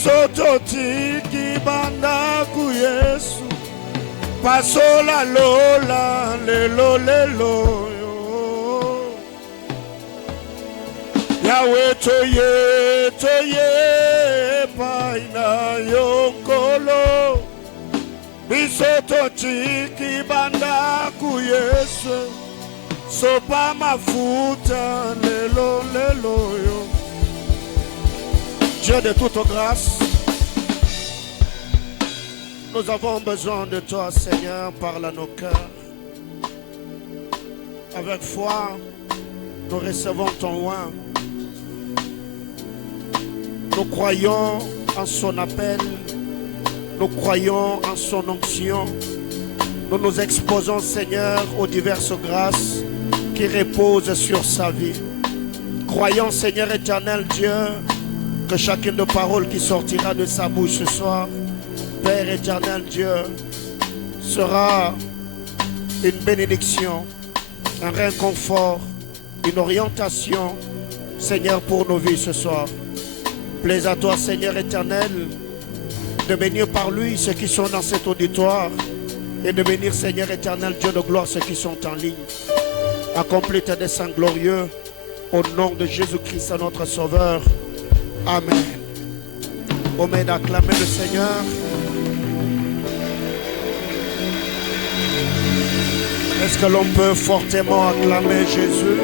Bisototi kibanda ku Yesu. Pasola lola lelo lelo. Yahweh toye paina yonkolo. Bisototi kibanda ku Yesu. Sopa mafuta lelo lelo yo. Dieu de toute grâce, nous avons besoin de toi, Seigneur, parle à nos cœurs. Avec foi, nous recevons ton oin. Nous croyons en son appel, nous croyons en son onction. Nous nous exposons, Seigneur, aux diverses grâces qui reposent sur sa vie. Croyons, Seigneur éternel Dieu, que chacune de paroles qui sortira de sa bouche ce soir, Père éternel Dieu, sera une bénédiction, un réconfort, une orientation, Seigneur, pour nos vies ce soir. Plaise à toi, Seigneur éternel, de bénir par lui ceux qui sont dans cet auditoire et de bénir, Seigneur éternel Dieu de gloire, ceux qui sont en ligne. Accomplis tes desseins glorieux au nom de Jésus-Christ, notre Sauveur. Amen. Omen, acclamez le Seigneur. Est-ce que l'on peut fortement acclamer Jésus?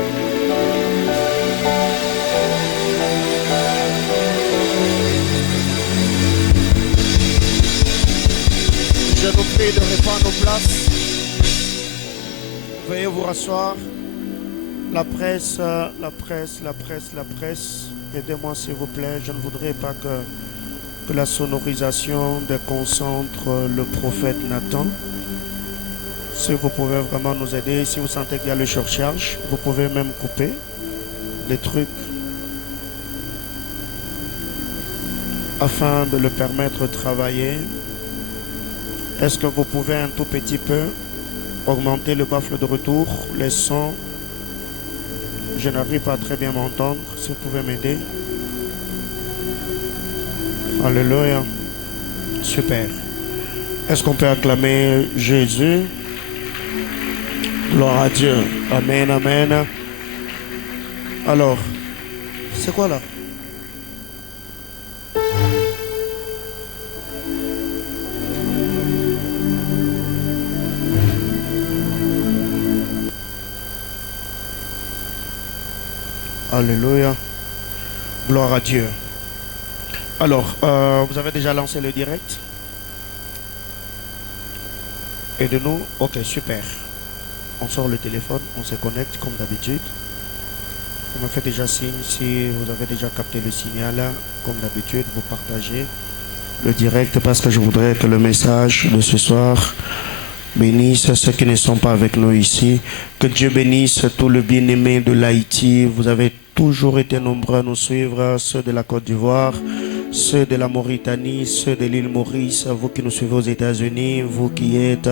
Je vous prie de reprendre nos places. Veuillez vous rasseoir. La presse. Aidez-moi s'il vous plaît. Je ne voudrais pas que la sonorisation déconcentre le prophète Nathan. Si vous pouvez vraiment nous aider, si vous sentez qu'il y a le surcharge, vous pouvez même couper les trucs afin de le permettre de travailler. Est-ce que vous pouvez un tout petit peu augmenter le baffle de retour, les sons? Je n'arrive pas à très bien m'entendre. Si vous pouvez m'aider. Alléluia. Super. Est-ce qu'on peut acclamer Jésus? Gloire à Dieu. Amen, amen. Alors, c'est quoi là? Alléluia. Gloire à Dieu. Alors, vous avez déjà lancé le direct? Et de nous? Ok, super. On sort le téléphone, on se connecte comme d'habitude. Vous me faites déjà signe si vous avez déjà capté le signal. Comme d'habitude, vous partagez le direct parce que je voudrais que le message de ce soir bénisse ceux qui ne sont pas avec nous ici. Que Dieu bénisse tout le bien-aimé de l'Haïti. Vous avez toujours été nombreux à nous suivre, ceux de la Côte d'Ivoire, ceux de la Mauritanie, ceux de l'île Maurice, vous qui nous suivez aux États-Unis, vous qui êtes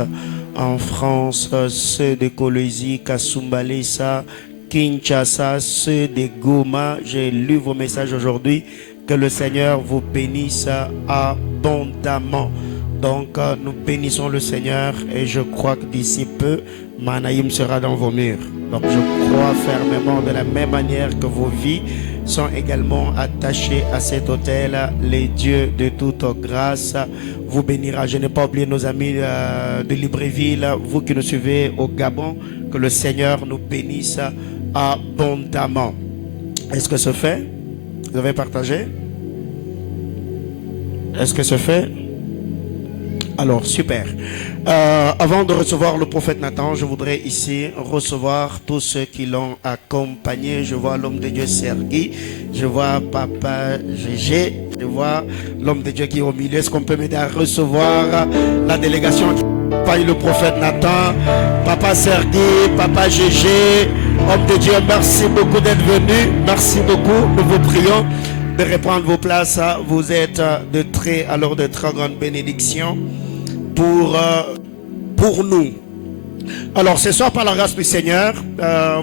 en France, ceux de Colosie, Kasumbalesa, Kinshasa, ceux de Goma. J'ai lu vos messages aujourd'hui. Que le Seigneur vous bénisse abondamment. Donc nous bénissons le Seigneur et je crois que d'ici peu, Manaïm sera dans vos murs. Donc je crois fermement de la même manière que vos vies sont également attachées à cet autel. Les dieux de toute grâce vous bénira. Je n'ai pas oublié nos amis de Libreville, vous qui nous suivez au Gabon, que le Seigneur nous bénisse abondamment. Est-ce que ce fait? Vous avez partagé? Est-ce que ce fait? Alors, super. Avant de recevoir le prophète Nathan, je voudrais ici recevoir tous ceux qui l'ont accompagné. Je vois l'homme de Dieu Sergi, je vois Papa Gégé, je vois l'homme de Dieu qui est au milieu. Est-ce qu'on peut m'aider à recevoir la délégation qui accompagne le prophète Nathan? Papa Sergi, Papa Gégé, homme de Dieu, merci beaucoup d'être venu. Merci beaucoup. Nous vous prions de reprendre vos places. Vous êtes de très grande bénédiction pour nous. Alors, ce soir, par la grâce du Seigneur,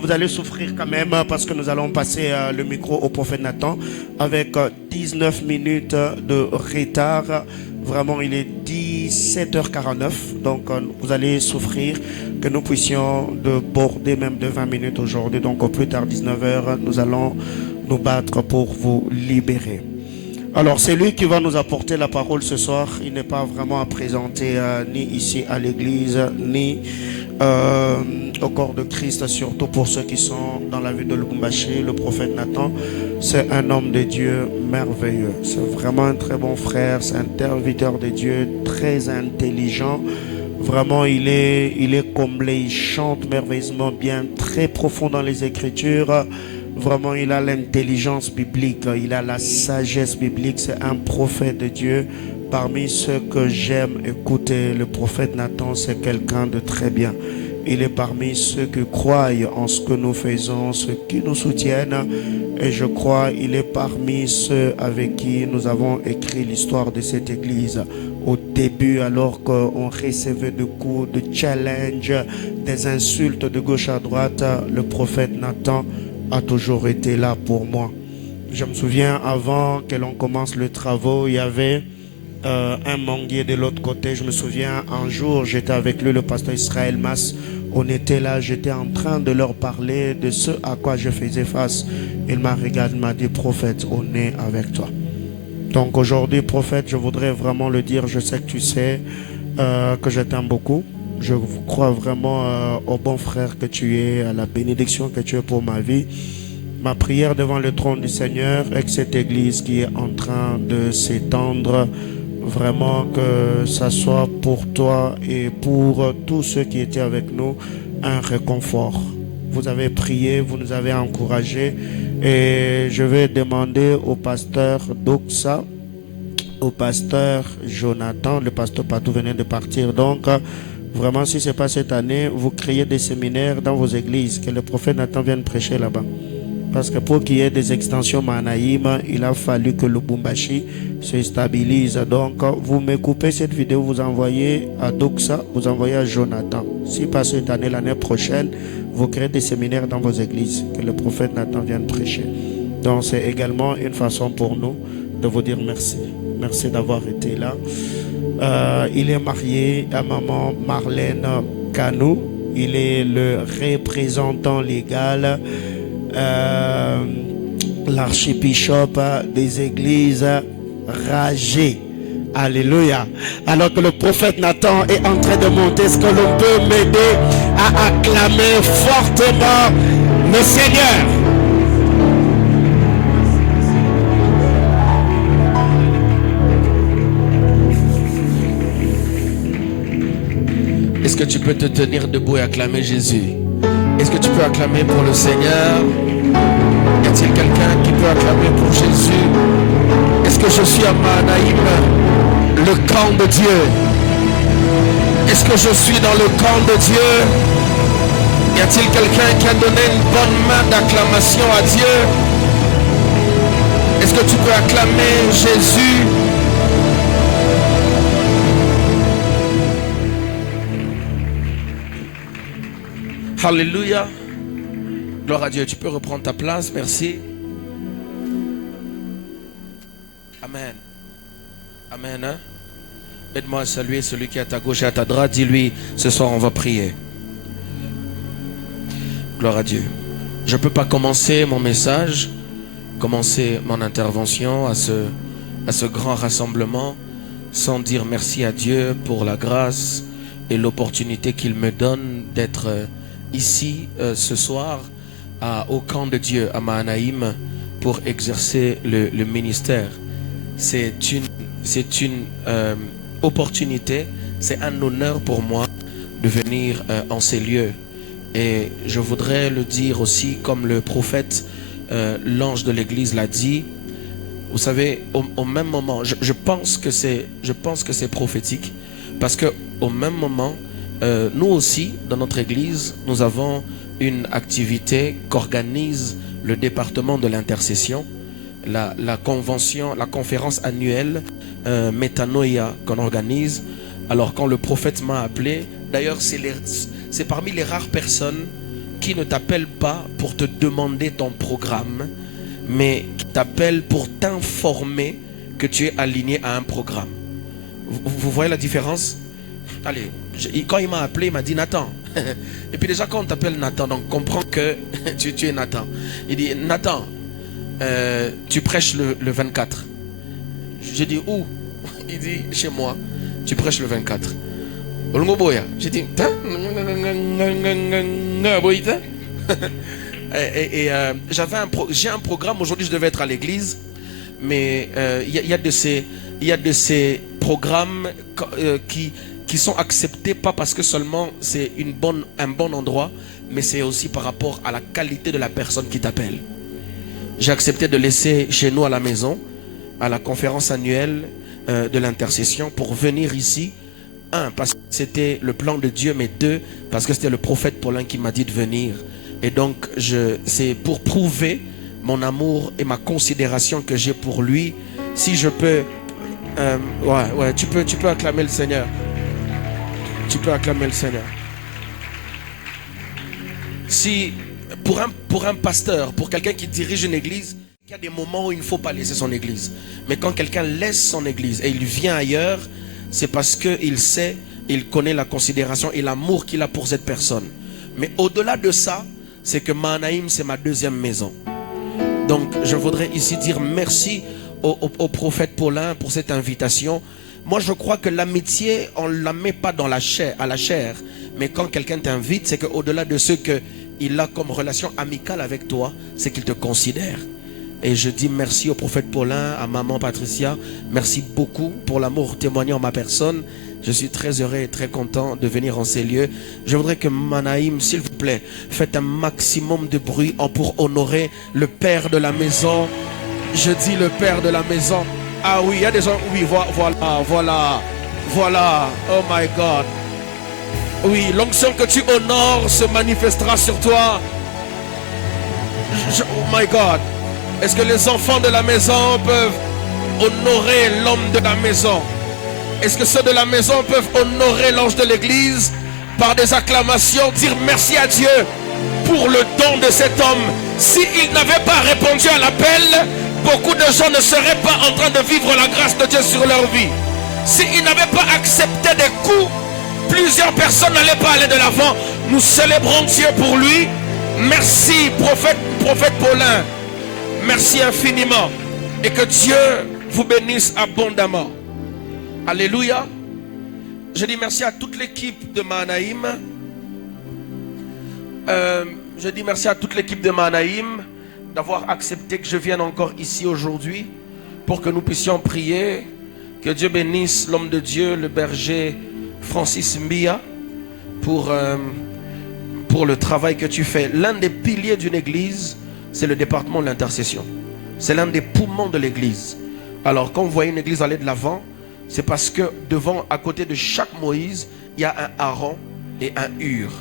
vous allez souffrir quand même parce que nous allons passer le micro au prophète Nathan avec 19 minutes de retard. Vraiment, il est 17h49. Donc, vous allez souffrir que nous puissions border même de 20 minutes aujourd'hui. Donc, au plus tard, 19h, nous allons nous battre pour vous libérer. Alors, c'est lui qui va nous apporter la parole ce soir. Il n'est pas vraiment à présenter ni ici à l'église, ni au corps de Christ, surtout pour ceux qui sont dans la ville de Lubumbashi. Le prophète Nathan, c'est un homme de Dieu merveilleux. C'est vraiment un très bon frère, c'est un serviteur de Dieu très intelligent. Vraiment, il est comblé, il chante merveilleusement bien, très profond dans les Écritures. Vraiment, il a l'intelligence biblique, il a la sagesse biblique. C'est un prophète de Dieu. Parmi ceux que j'aime écouter, le prophète Nathan, c'est quelqu'un de très bien. Il est parmi ceux qui croient en ce que nous faisons, ceux qui nous soutiennent. Et je crois il est parmi ceux avec qui nous avons écrit l'histoire de cette église. Au début, alors qu'on recevait des coups, de challenge, des insultes de gauche à droite, le prophète Nathan a toujours été là pour moi. Je me souviens, avant que l'on commence le travaux, il y avait un manguier de l'autre côté. Je me souviens, un jour, j'étais avec lui, le pasteur Israël Mas. On était là, j'étais en train de leur parler de ce à quoi je faisais face. Il m'a regardé, il m'a dit, prophète, on est avec toi. Donc aujourd'hui, prophète, je voudrais vraiment le dire. Je sais que tu sais que je t'aime beaucoup. Je crois vraiment au bon frère que tu es, à la bénédiction que tu es pour ma vie. Ma prière devant le trône du Seigneur avec cette église qui est en train de s'étendre, vraiment que ça soit pour toi et pour tous ceux qui étaient avec nous un réconfort. Vous avez prié, vous nous avez encouragés et je vais demander au pasteur Doxa, au pasteur Jonathan, le pasteur Patou venait de partir, donc vraiment si ce n'est pas cette année, vous créez des séminaires dans vos églises, que le prophète Nathan vienne prêcher là-bas. Parce que pour qu'il y ait des extensions Manaïm, il a fallu que le Lubumbashi se stabilise. Donc, vous me coupez cette vidéo, vous envoyez à Doxa, vous envoyez à Jonathan. Si pas cette année, l'année prochaine, vous créez des séminaires dans vos églises, que le prophète Nathan vienne prêcher. Donc, c'est également une façon pour nous de vous dire merci. Merci d'avoir été là. Il est marié à maman Marlène Kanou. Il est le représentant légal, l'archibishop des églises Ragé. Alléluia. Alors que le prophète Nathan est en train de monter, est-ce que l'on peut m'aider à acclamer fortement le Seigneur? Est-ce que tu peux te tenir debout et acclamer Jésus? Est-ce que tu peux acclamer pour le Seigneur? Y a-t-il quelqu'un qui peut acclamer pour Jésus? Est-ce que je suis à Manaïm, le camp de Dieu? Est-ce que je suis dans le camp de Dieu? Y a-t-il quelqu'un qui a donné une bonne main d'acclamation à Dieu? Est-ce que tu peux acclamer Jésus? Alléluia. Gloire à Dieu. Tu peux reprendre ta place. Merci. Amen. Amen. Hein? Aide-moi à saluer celui qui est à ta gauche et à ta droite. Dis-lui, ce soir on va prier. Gloire à Dieu. Je ne peux pas commencer mon message, commencer mon intervention à ce grand rassemblement sans dire merci à Dieu pour la grâce et l'opportunité qu'il me donne d'être ici ce soir au camp de Dieu à Mahanaïm pour exercer le ministère. C'est une opportunité, c'est un honneur pour moi de venir en ces lieux. Et je voudrais le dire aussi comme le prophète, l'ange de l'église l'a dit. Vous savez, au même moment, je pense que c'est prophétique, parce que au même moment, nous aussi, dans notre église, nous avons une activité qu'organise le département de l'intercession, la conférence annuelle Metanoia qu'on organise. Alors quand le prophète m'a appelé, d'ailleurs c'est parmi les rares personnes qui ne t'appellent pas pour te demander ton programme, mais qui t'appellent pour t'informer que tu es aligné à un programme. Vous voyez la différence? Allez, quand il m'a appelé, il m'a dit Nathan. Et puis déjà quand on t'appelle Nathan, donc comprends que tu es Nathan. Il dit Nathan, tu prêches le 24. J'ai dit où? Il dit chez moi, tu prêches le 24. J'ai dit j'ai un programme. Aujourd'hui je devais être à l'église, mais il y a de ces programmes qui sont acceptés pas parce que seulement c'est un bon endroit, mais c'est aussi par rapport à la qualité de la personne qui t'appelle. J'ai accepté de laisser chez nous à la maison, à la conférence annuelle de l'intercession, pour venir ici. Un, parce que c'était le plan de Dieu, mais deux, parce que c'était le prophète Paulin qui m'a dit de venir. Et donc, c'est pour prouver mon amour et ma considération que j'ai pour lui. Si je peux... tu peux acclamer le Seigneur. Tu peux acclamer le Seigneur. Si, pour un pasteur, pour quelqu'un qui dirige une église, il y a des moments où il ne faut pas laisser son église. Mais quand quelqu'un laisse son église et il vient ailleurs, c'est parce qu'il sait, il connaît la considération et l'amour qu'il a pour cette personne. Mais au-delà de ça, c'est que Mahanaïm, c'est ma deuxième maison. Donc, je voudrais ici dire merci au prophète Paulin pour cette invitation. Moi, je crois que l'amitié, on ne la met pas à la chair. Mais quand quelqu'un t'invite, c'est qu'au-delà de ce qu'il a comme relation amicale avec toi, c'est qu'il te considère. Et je dis merci au prophète Paulin, à maman Patricia. Merci beaucoup pour l'amour témoignant en ma personne. Je suis très heureux et très content de venir en ces lieux. Je voudrais que Mahanaïm, s'il vous plaît, faites un maximum de bruit pour honorer le père de la maison. Je dis le père de la maison. Ah oui, il y a des gens. Oui, voilà. Oh my God. Oui, l'onction que tu honores se manifestera sur toi. Oh my God. Est-ce que les enfants de la maison peuvent honorer l'homme de la maison? Est-ce que ceux de la maison peuvent honorer l'ange de l'église par des acclamations, dire merci à Dieu pour le don de cet homme? S'il n'avait pas répondu à l'appel, beaucoup de gens ne seraient pas en train de vivre la grâce de Dieu sur leur vie. S'il n'avait pas accepté des coups, plusieurs personnes n'allaient pas aller de l'avant. Nous célébrons Dieu pour lui. Merci, prophète Paulin. Merci infiniment. Et que Dieu vous bénisse abondamment. Alléluia. Je dis merci à toute l'équipe de Mahanaïm. Je dis merci à toute l'équipe de Mahanaïm d'avoir accepté que je vienne encore ici aujourd'hui pour que nous puissions prier. Que Dieu bénisse l'homme de Dieu, le berger Francis Mbia, pour le travail que tu fais. L'un des piliers d'une église, c'est le département de l'intercession. C'est l'un des poumons de l'église. Alors quand vous voyez une église aller de l'avant, c'est parce que devant, à côté de chaque Moïse, il y a un Aaron et un Hur.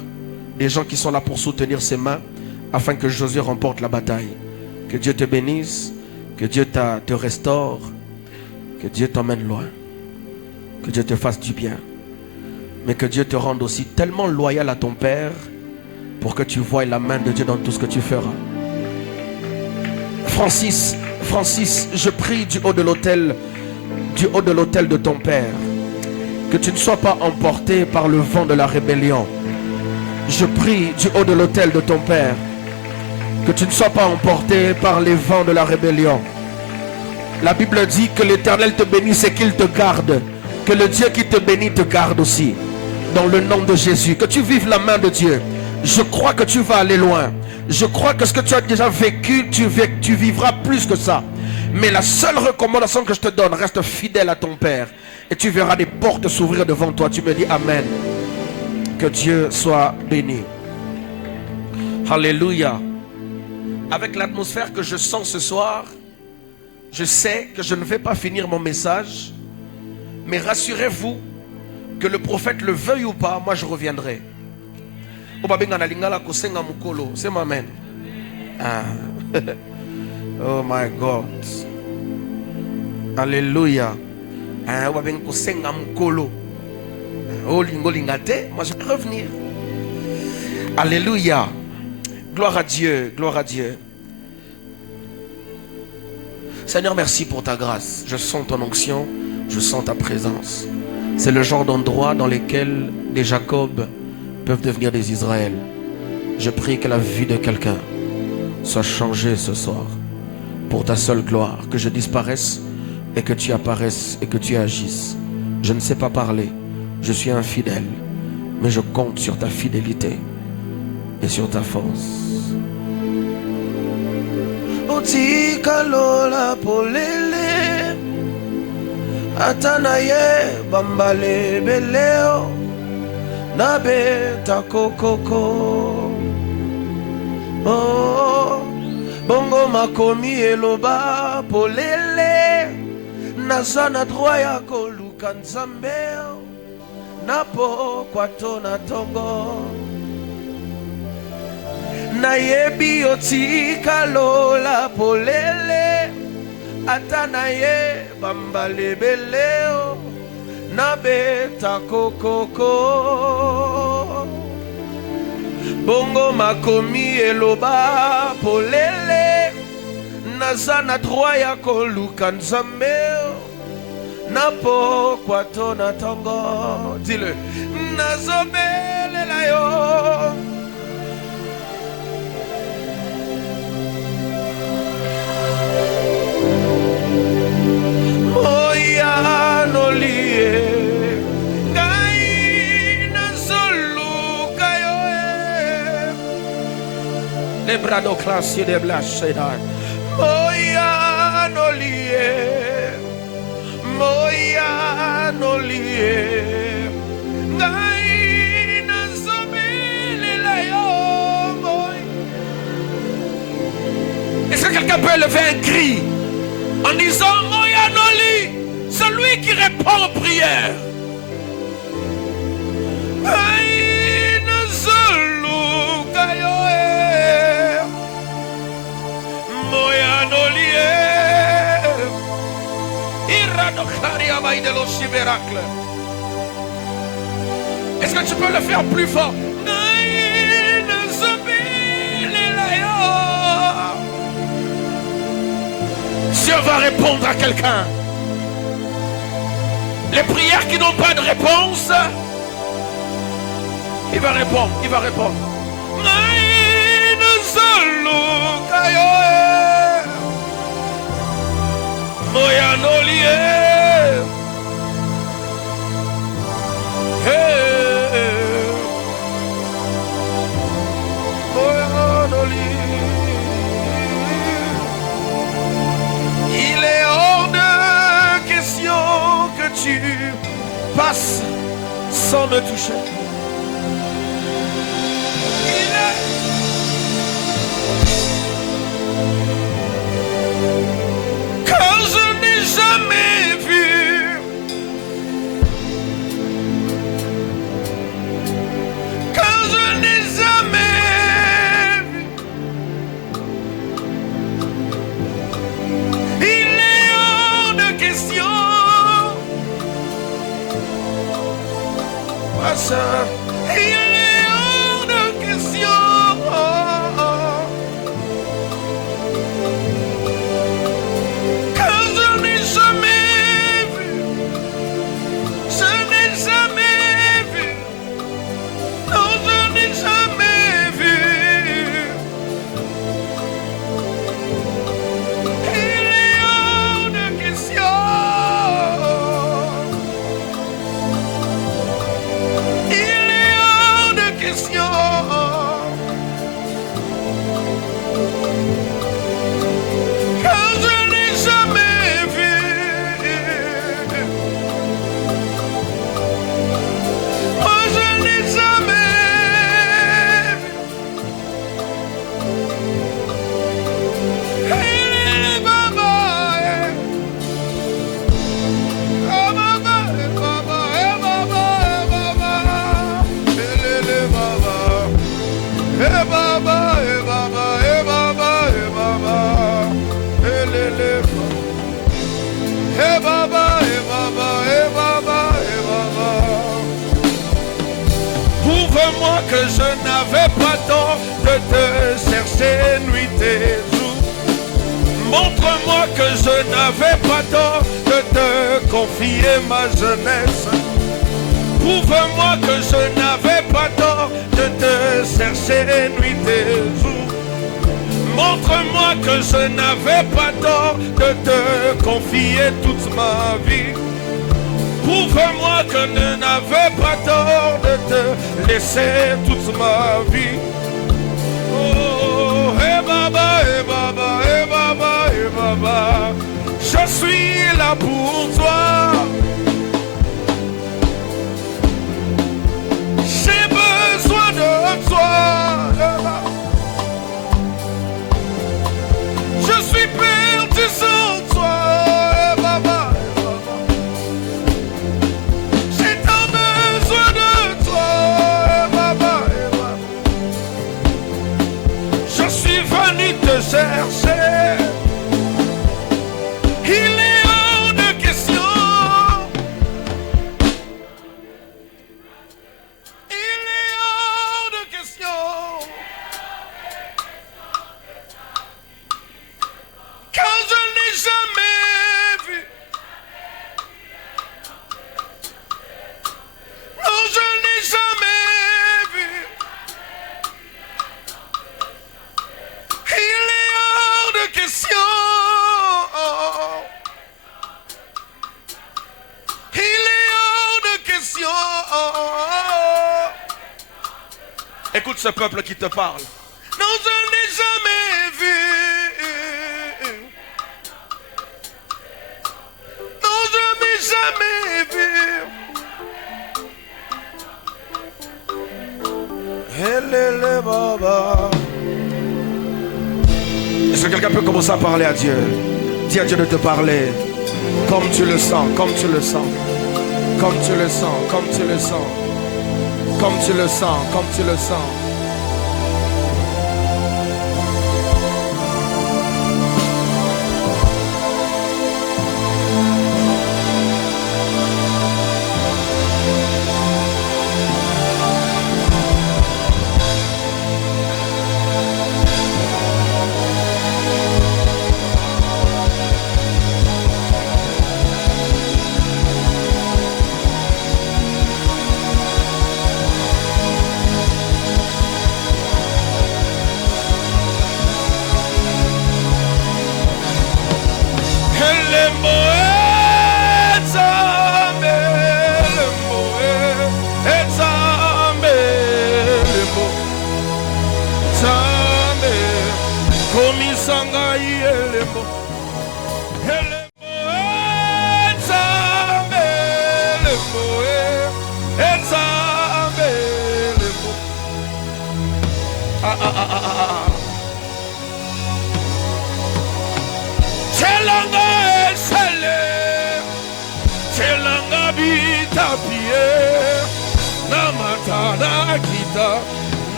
Des gens qui sont là pour soutenir ses mains afin que Josué remporte la bataille. Que Dieu te bénisse, que Dieu te restaure, que Dieu t'emmène loin, que Dieu te fasse du bien, mais que Dieu te rende aussi tellement loyal à ton Père pour que tu voies la main de Dieu dans tout ce que tu feras. Francis, je prie du haut de l'autel de ton Père, que tu ne sois pas emporté par le vent de la rébellion. Je prie du haut de l'autel de ton Père, que tu ne sois pas emporté par les vents de la rébellion. La Bible dit que l'Éternel te bénisse et qu'il te garde. Que le Dieu qui te bénit te garde aussi. Dans le nom de Jésus. Que tu vives la main de Dieu. Je crois que tu vas aller loin. Je crois que ce que tu as déjà vécu, tu vivras plus que ça. Mais la seule recommandation que je te donne, reste fidèle à ton Père. Et tu verras des portes s'ouvrir devant toi. Tu me dis Amen. Que Dieu soit béni. Alléluia. Avec l'atmosphère que je sens ce soir, je sais que je ne vais pas finir mon message. Mais rassurez-vous que le prophète le veuille ou pas, moi je reviendrai. C'est ma amen. Ah. Oh my God. Alléluia. Moi je vais revenir. Alléluia. Gloire à Dieu, gloire à Dieu. Seigneur, merci pour ta grâce. Je sens ton onction, je sens ta présence. C'est le genre d'endroit dans lequel des Jacob peuvent devenir des Israël. Je prie que la vie de quelqu'un soit changée ce soir pour ta seule gloire, que je disparaisse et que tu apparaisses et que tu agisses. Je ne sais pas parler, je suis infidèle, mais je compte sur ta fidélité et sur ta force. Otika lola polele atanaye bambale beleo nabe takokoko oh bongo makomi eloba polele nazana droit ya koluka nzambe napo kwato na tongo nayebi otika lola polele atanaye bambale beleo nabeta kokoko bongo makomi eloba polele nazana droit ya koluka nzambe napo kwato na tongo. Dis-le. Nazobelela yo moya nolie ngai nazoluka yo les bras de classe de blanche moya nolie moya nolie ngai nazobelela yo moya. Est-ce que quelqu'un peut lever un cri en disant moya noli, celui qui répond aux prières? Ngai nazoluka yo moya nolie. Est-ce que tu peux le faire plus fort? Dieu va répondre à quelqu'un. Les prières qui n'ont pas de réponse, il va répondre, il va répondre. Moya nolie, moya nolie. Il est hors de question que tu passes sans me toucher. Jamais vu quand je n'ai jamais vu. Il est hors de question. Ça, il est hors de question. Que je n'ai n'avais pas tort de te chercher nuit et jour. Montre-moi que je n'avais pas tort de te confier ma jeunesse. Prouve-moi que je n'avais pas tort de te chercher nuit et jour. Montre-moi que je n'avais pas tort de te confier toute ma vie. Prouve-moi que je n'avais pas tort de te laisser toute ma vie. Oh, eh baba, eh baba, eh baba, eh baba, je suis là pour toi. J'ai besoin de toi. Je suis perdu sans toi, eh baba, eh baba. J'ai tant besoin de toi, eh baba, eh baba. Je suis venu te chercher. Il est hors de question. Il est hors de question. Car je n'ai jamais vu. Non, je n'ai jamais vu. Il est hors de question. Il est hors de question. Écoute ce peuple qui te parle. Non, je n'ai jamais vu. Non, je n'ai jamais vu. Helele baba. Est-ce que quelqu'un peut commencer à parler à Dieu? Dis à Dieu de te parler comme tu le sens, comme tu le sens, comme tu le sens, comme tu le sens, comme tu le sens, comme tu le sens.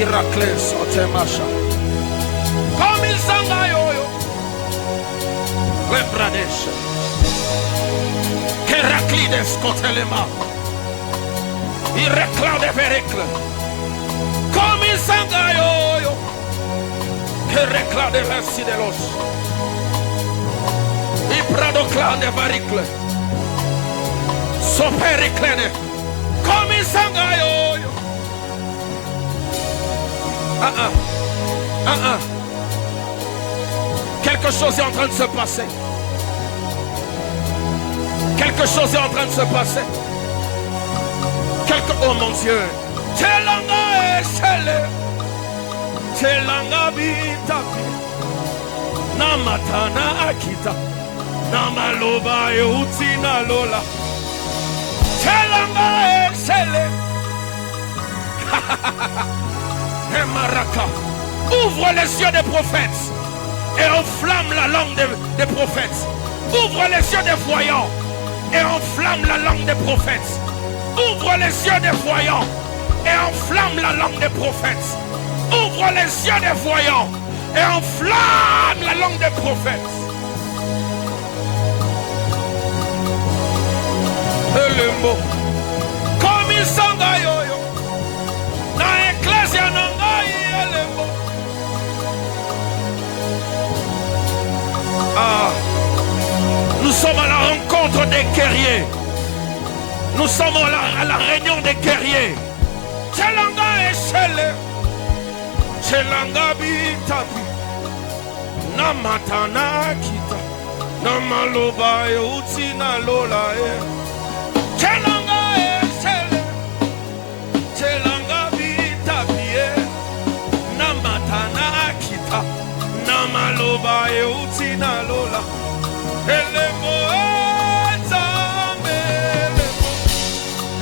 Héraclès, Otemacha. Comme il s'en a yo. Rebradesh. Héraclides, Cotelema. Il réclame des véricles. Comme il s'en a yo. Que réclame des versidelos. Il pradoclame des varicles. Sopériclene. Comme il s'en a yo. Quelque chose est en train de se passer. Quelque chose est en train de se passer. Oh mon Dieu. Telanga esele. Telanga bitapi. Namatana akita. Namaloba eutina lola. Telanga esele. Maraka. Ouvre les yeux des prophètes et enflamme la langue des prophètes. Ouvre les yeux des voyants et enflamme la langue des prophètes. Ouvre les yeux des voyants et enflamme la langue des prophètes. Ouvre les yeux des voyants et enflamme la langue des prophètes. Et le mot, comme il s'en va yo. Dans l'Ecclésia, nous sommes à la rencontre des guerriers. Nous sommes à la réunion des guerriers. Tchelanga et Shele. Tchelanga bitapi. Namatana kita. Namaloba e utina lola e. Tchelanga e Shele. Tchelanga bitapi e. Namatana kita. Namaloba e utina lola. Elemo etamele.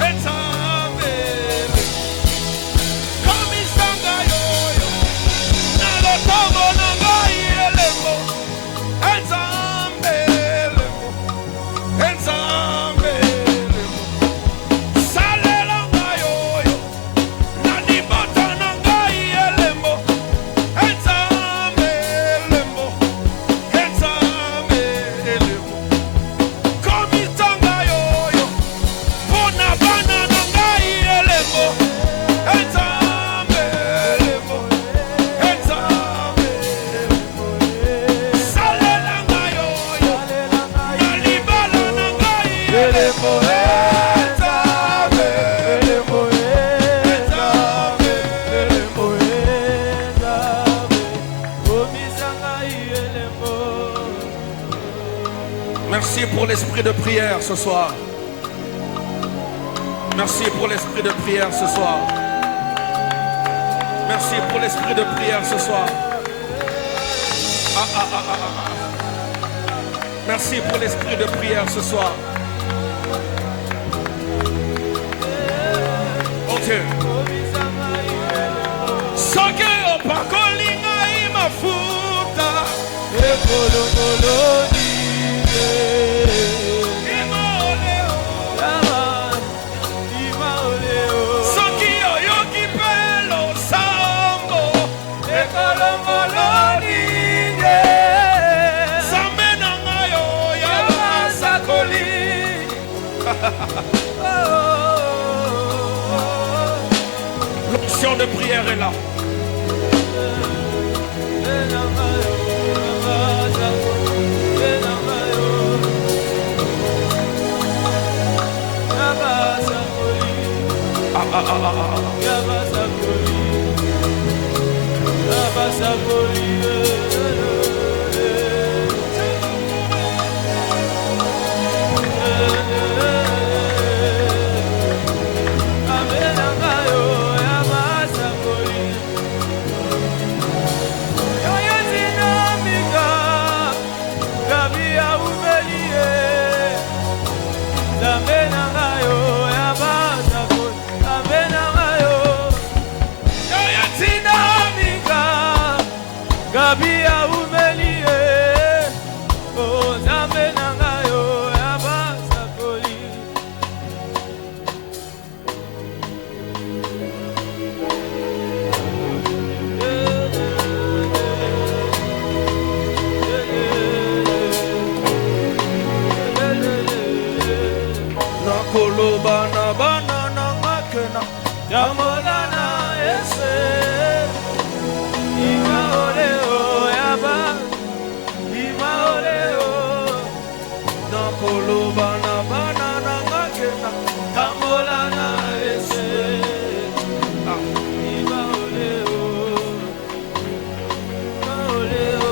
Etamele. Kamisanga yoyo. Nalotobo nangai elemo. Etamele. Etamele. Salelanga yoyo. Nanibata nangai elemo. Etamele. Merci pour l'esprit de prière ce soir. Merci pour l'esprit de prière ce soir. Merci pour l'esprit de prière ce soir. Merci pour l'esprit de prière ce soir. Ok. Soke opakolinga imafuta. L'onction de prière est là. kolobana bana na makena yamolana ese ima oleo yaba ima oleo na kolobana bana na makena yamolana ese ima oleo ima oleo.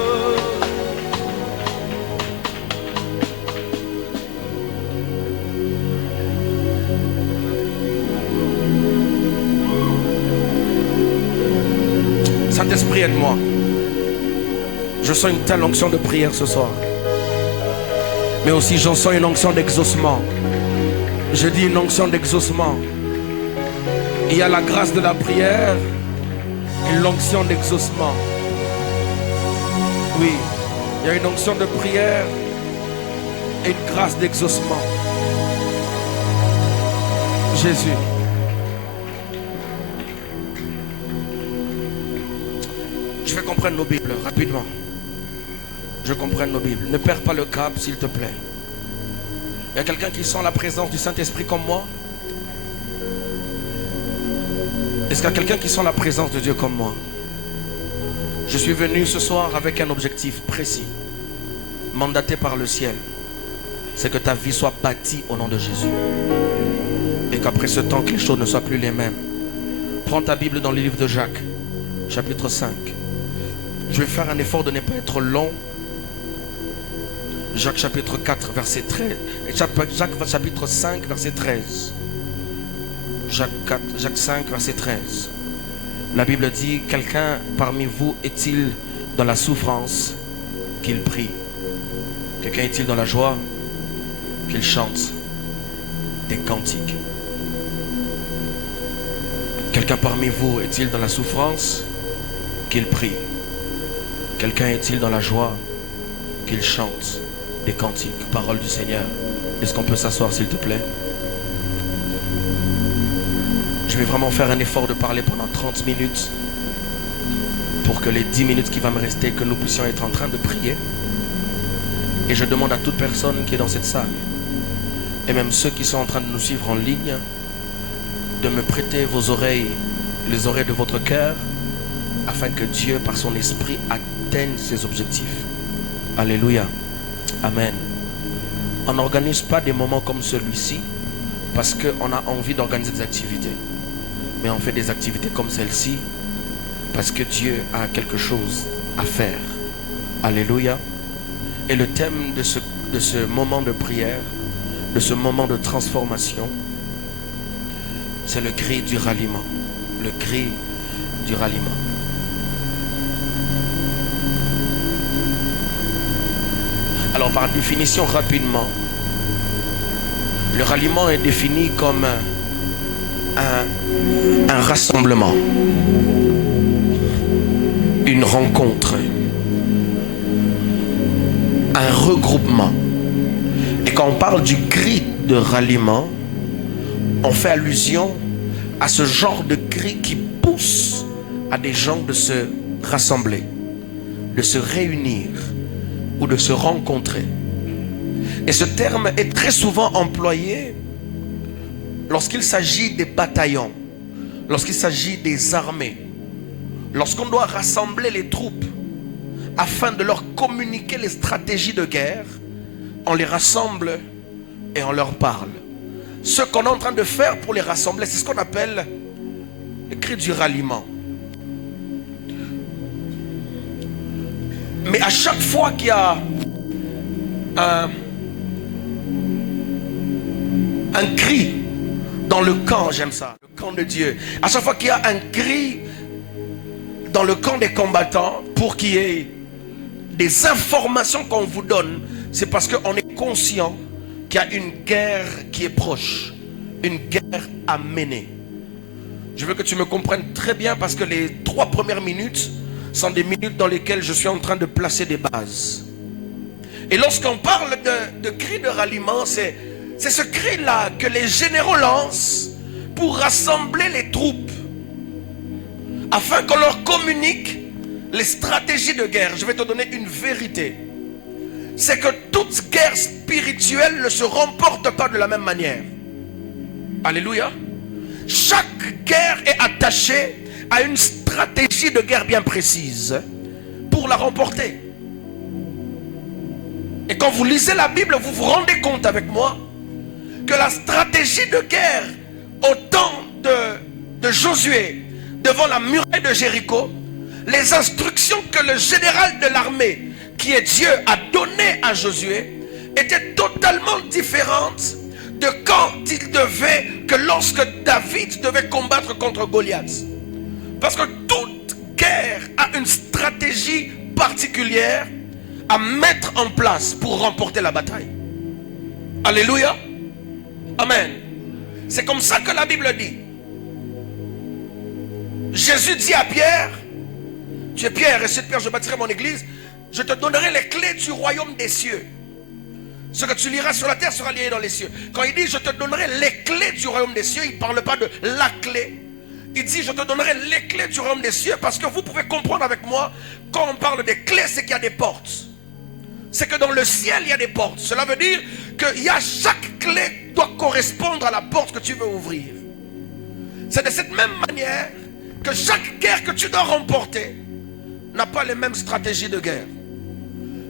Saint-Esprit, aide-moi. Je sens une telle onction de prière ce soir. Mais aussi, j'en sens une onction d'exaucement. Je dis une onction d'exaucement. Il y a la grâce de la prière et l'onction d'exaucement. Oui, il y a une onction de prière et une grâce d'exaucement. Jésus. Je vais comprendre nos Bibles rapidement. Je comprends nos Bibles. Ne perds pas le cap, s'il te plaît. Il y a quelqu'un qui sent la présence du Saint-Esprit comme moi? Est-ce qu'il y a quelqu'un qui sent la présence de Dieu comme moi? Je suis venu ce soir avec un objectif précis, mandaté par le ciel. C'est que ta vie soit bâtie au nom de Jésus. Et qu'après ce temps, que les choses ne soient plus les mêmes. Prends ta Bible dans le livre de Jacques, chapitre 5. Je vais faire un effort de ne pas être long. Jacques chapitre 4, verset 13. Jacques chapitre 5, verset 13. Jacques 5, verset 13. La Bible dit, quelqu'un parmi vous est-il dans la souffrance, qu'il prie? Quelqu'un est-il dans la joie, qu'il chante des cantiques? Quelqu'un parmi vous est-il dans la souffrance, qu'il prie? Quelqu'un est-il dans la joie, qu'il chante des cantiques? Parole du Seigneur. Est-ce qu'on peut s'asseoir, s'il te plaît? Je vais vraiment faire un effort de parler pendant 30 minutes pour que les 10 minutes qui vont me rester, que nous puissions être en train de prier. Et je demande à toute personne qui est dans cette salle, et même ceux qui sont en train de nous suivre en ligne, de me prêter vos oreilles, les oreilles de votre cœur, afin que Dieu, par son esprit, atteigne ses objectifs. Alléluia. Amen. On n'organise pas des moments comme celui-ci parce qu'on a envie d'organiser des activités. Mais on fait des activités comme celle-ci parce que Dieu a quelque chose à faire. Alléluia. Et le thème de ce moment de prière, de ce moment de transformation, c'est le cri du ralliement. Le cri du ralliement. Alors, par définition, rapidement, le ralliement est défini comme un rassemblement, une rencontre, un regroupement. Et quand on parle du cri de ralliement, on fait allusion à ce genre de cri qui pousse à des gens de se rassembler, de se réunir ou de se rencontrer. Et ce terme est très souvent employé lorsqu'il s'agit des bataillons, lorsqu'il s'agit des armées, lorsqu'on doit rassembler les troupes afin de leur communiquer les stratégies de guerre. On les rassemble et on leur parle. Ce qu'on est en train de faire pour les rassembler, c'est ce qu'on appelle le cri du ralliement. Mais à chaque fois qu'il y a un cri dans le camp, j'aime ça, le camp de Dieu. À chaque fois qu'il y a un cri dans le camp des combattants pour qu'il y ait des informations qu'on vous donne, c'est parce qu'on est conscient qu'il y a une guerre qui est proche, une guerre à mener. Je veux que tu me comprennes très bien parce que les 3 premières minutes sont des minutes dans lesquelles je suis en train de placer des bases. Et lorsqu'on parle de cri de ralliement, c'est ce cri-là que les généraux lancent pour rassembler les troupes afin qu'on leur communique les stratégies de guerre. Je vais te donner une vérité. C'est que toute guerre spirituelle ne se remporte pas de la même manière. Alléluia. Chaque guerre est attachée à une stratégie de guerre bien précise pour la remporter. Et quand vous lisez la Bible, vous vous rendez compte avec moi que la stratégie de guerre au temps de Josué devant la muraille de Jéricho, les instructions que le général de l'armée, qui est Dieu, a données à Josué étaient totalement différentes de que lorsque David devait combattre contre Goliath. Parce que toute guerre a une stratégie particulière à mettre en place pour remporter la bataille. Alléluia. Amen. C'est comme ça que la Bible dit. Jésus dit à Pierre, tu es Pierre, et c'est Pierre, je bâtirai mon église, je te donnerai les clés du royaume des cieux. Ce que tu liras sur la terre sera lié dans les cieux. Quand il dit je te donnerai les clés du royaume des cieux, il ne parle pas de la clé. Il dit je te donnerai les clés du royaume des cieux, parce que vous pouvez comprendre avec moi, quand on parle des clés, c'est qu'il y a des portes. C'est que dans le ciel, il y a des portes. Cela veut dire que chaque clé doit correspondre à la porte que tu veux ouvrir. C'est de cette même manière que chaque guerre que tu dois remporter n'a pas les mêmes stratégies de guerre.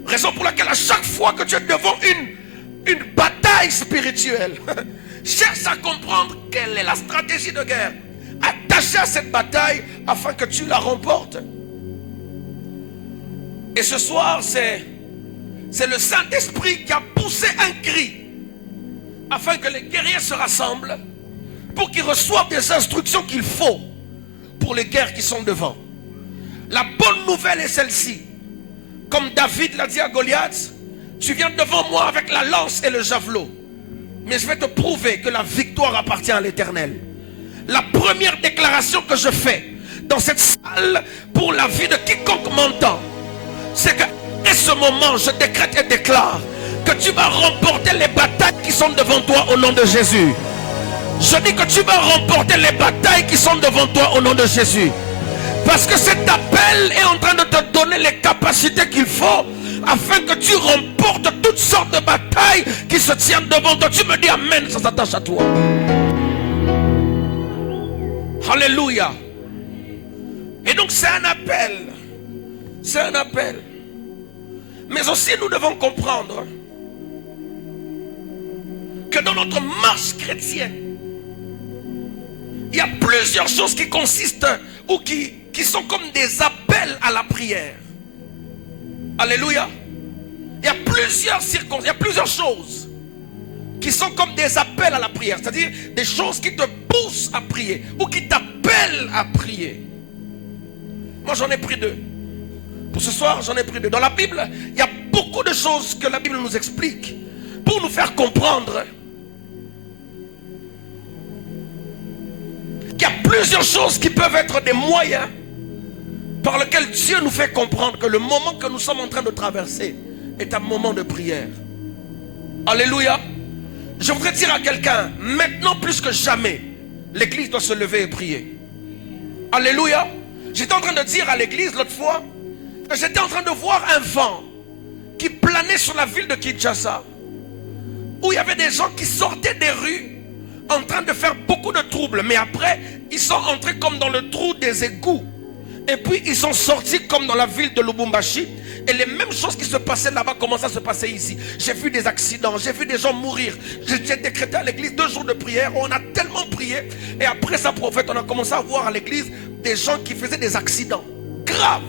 Raison pour laquelle à chaque fois que tu es devant une bataille spirituelle, cherche à comprendre quelle est la stratégie de guerre attachée à cette bataille afin que tu la remportes. Et ce soir, c'est le Saint-Esprit qui a poussé un cri afin que les guerriers se rassemblent pour qu'ils reçoivent des instructions qu'il faut pour les guerres qui sont devant. La bonne nouvelle est celle-ci. Comme David l'a dit à Goliath, tu viens devant moi avec la lance et le javelot, mais je vais te prouver que la victoire appartient à l'Éternel. La première déclaration que je fais dans cette salle pour la vie de quiconque m'entend, c'est que dès ce moment, je décrète et déclare que tu vas remporter les batailles qui sont devant toi au nom de Jésus. Je dis que tu vas remporter les batailles qui sont devant toi au nom de Jésus. Parce que cet appel est en train de te donner les capacités qu'il faut afin que tu remportes toutes sortes de batailles qui se tiennent devant toi. Tu me dis amen, ça s'attache à toi. Alléluia. Et donc c'est un appel. C'est un appel. Mais aussi nous devons comprendre que dans notre marche chrétienne, il y a plusieurs choses qui consistent ou qui sont comme des appels à la prière. Alléluia. Il y a plusieurs circonstances, il y a plusieurs choses qui sont comme des appels à la prière. C'est-à-dire des choses qui te poussent à prier ou qui t'appellent à prier. Moi j'en ai pris deux. Pour ce soir j'en ai pris deux. Dans la Bible, il y a beaucoup de choses que la Bible nous explique pour nous faire comprendre qu'il y a plusieurs choses qui peuvent être des moyens par lesquels Dieu nous fait comprendre que le moment que nous sommes en train de traverser est un moment de prière. Alléluia. Je voudrais dire à quelqu'un, maintenant plus que jamais, l'église doit se lever et prier. Alléluia. J'étais en train de dire à l'église l'autre fois que j'étais en train de voir un vent qui planait sur la ville de Kinshasa, où il y avait des gens qui sortaient des rues en train de faire beaucoup de troubles, mais après ils sont entrés comme dans le trou des égouts, et puis ils sont sortis comme dans la ville de Lubumbashi, et les mêmes choses qui se passaient là-bas commencent à se passer ici. J'ai vu des accidents, j'ai vu des gens mourir. J'ai décrété à l'église 2 jours de prière, on a tellement prié, et après ça, prophète, on a commencé à voir à l'église des gens qui faisaient des accidents graves,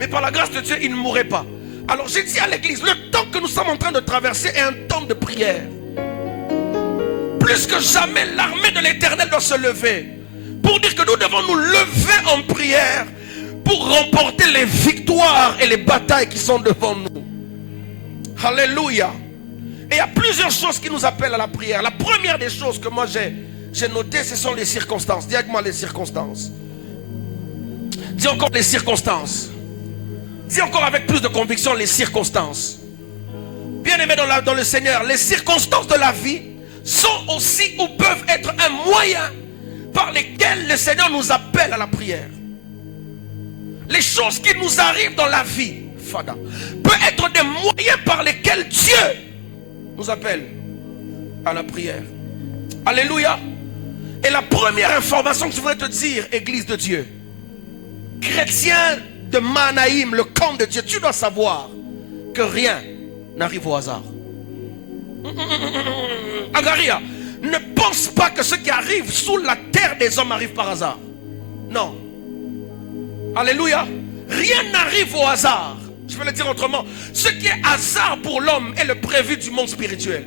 mais par la grâce de Dieu ils ne mouraient pas. Alors j'ai dit à l'église, le temps que nous sommes en train de traverser est un temps de prière. Plus que jamais, l'armée de l'Éternel doit se lever pour dire que nous devons nous lever en prière pour remporter les victoires et les batailles qui sont devant nous. Alléluia. Et il y a plusieurs choses qui nous appellent à la prière. La première des choses que moi j'ai notées, ce sont les circonstances. Dis avec moi les circonstances. Dis encore les circonstances. Dis encore avec plus de conviction les circonstances. Bien-aimés dans le Seigneur, les circonstances de la vie sont aussi ou peuvent être un moyen par lesquels le Seigneur nous appelle à la prière. Les choses qui nous arrivent dans la vie, Fada, peuvent être des moyens par lesquels Dieu nous appelle à la prière. Alléluia. Et la première information que je voudrais te dire, Église de Dieu, chrétien de Manaïm, le camp de Dieu, tu dois savoir que rien n'arrive au hasard. Agaria, ne pense pas que ce qui arrive sous la terre des hommes arrive par hasard. Non. Alléluia. Rien n'arrive au hasard. Je vais le dire autrement. Ce qui est hasard pour l'homme est le prévu du monde spirituel.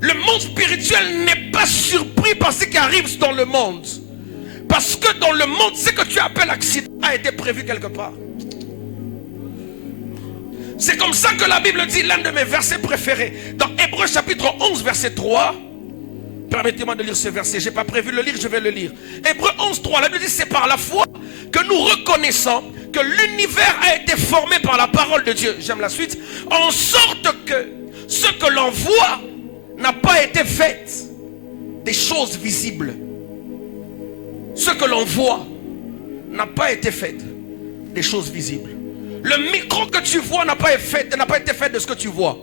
Le monde spirituel n'est pas surpris par ce qui arrive dans le monde. Parce que dans le monde, ce que tu appelles accident a été prévu quelque part. C'est comme ça que la Bible dit, l'un de mes versets préférés, dans Hébreux chapitre 11, verset 3. Permettez-moi de lire ce verset. Je n'ai pas prévu de le lire, je vais le lire. Hébreux 11, 3. La Bible dit, c'est par la foi que nous reconnaissons que l'univers a été formé par la parole de Dieu. J'aime la suite. En sorte que ce que l'on voit n'a pas été fait des choses visibles. Ce que l'on voit n'a pas été fait des choses visibles. Le micro que tu vois n'a pas été fait de ce que tu vois.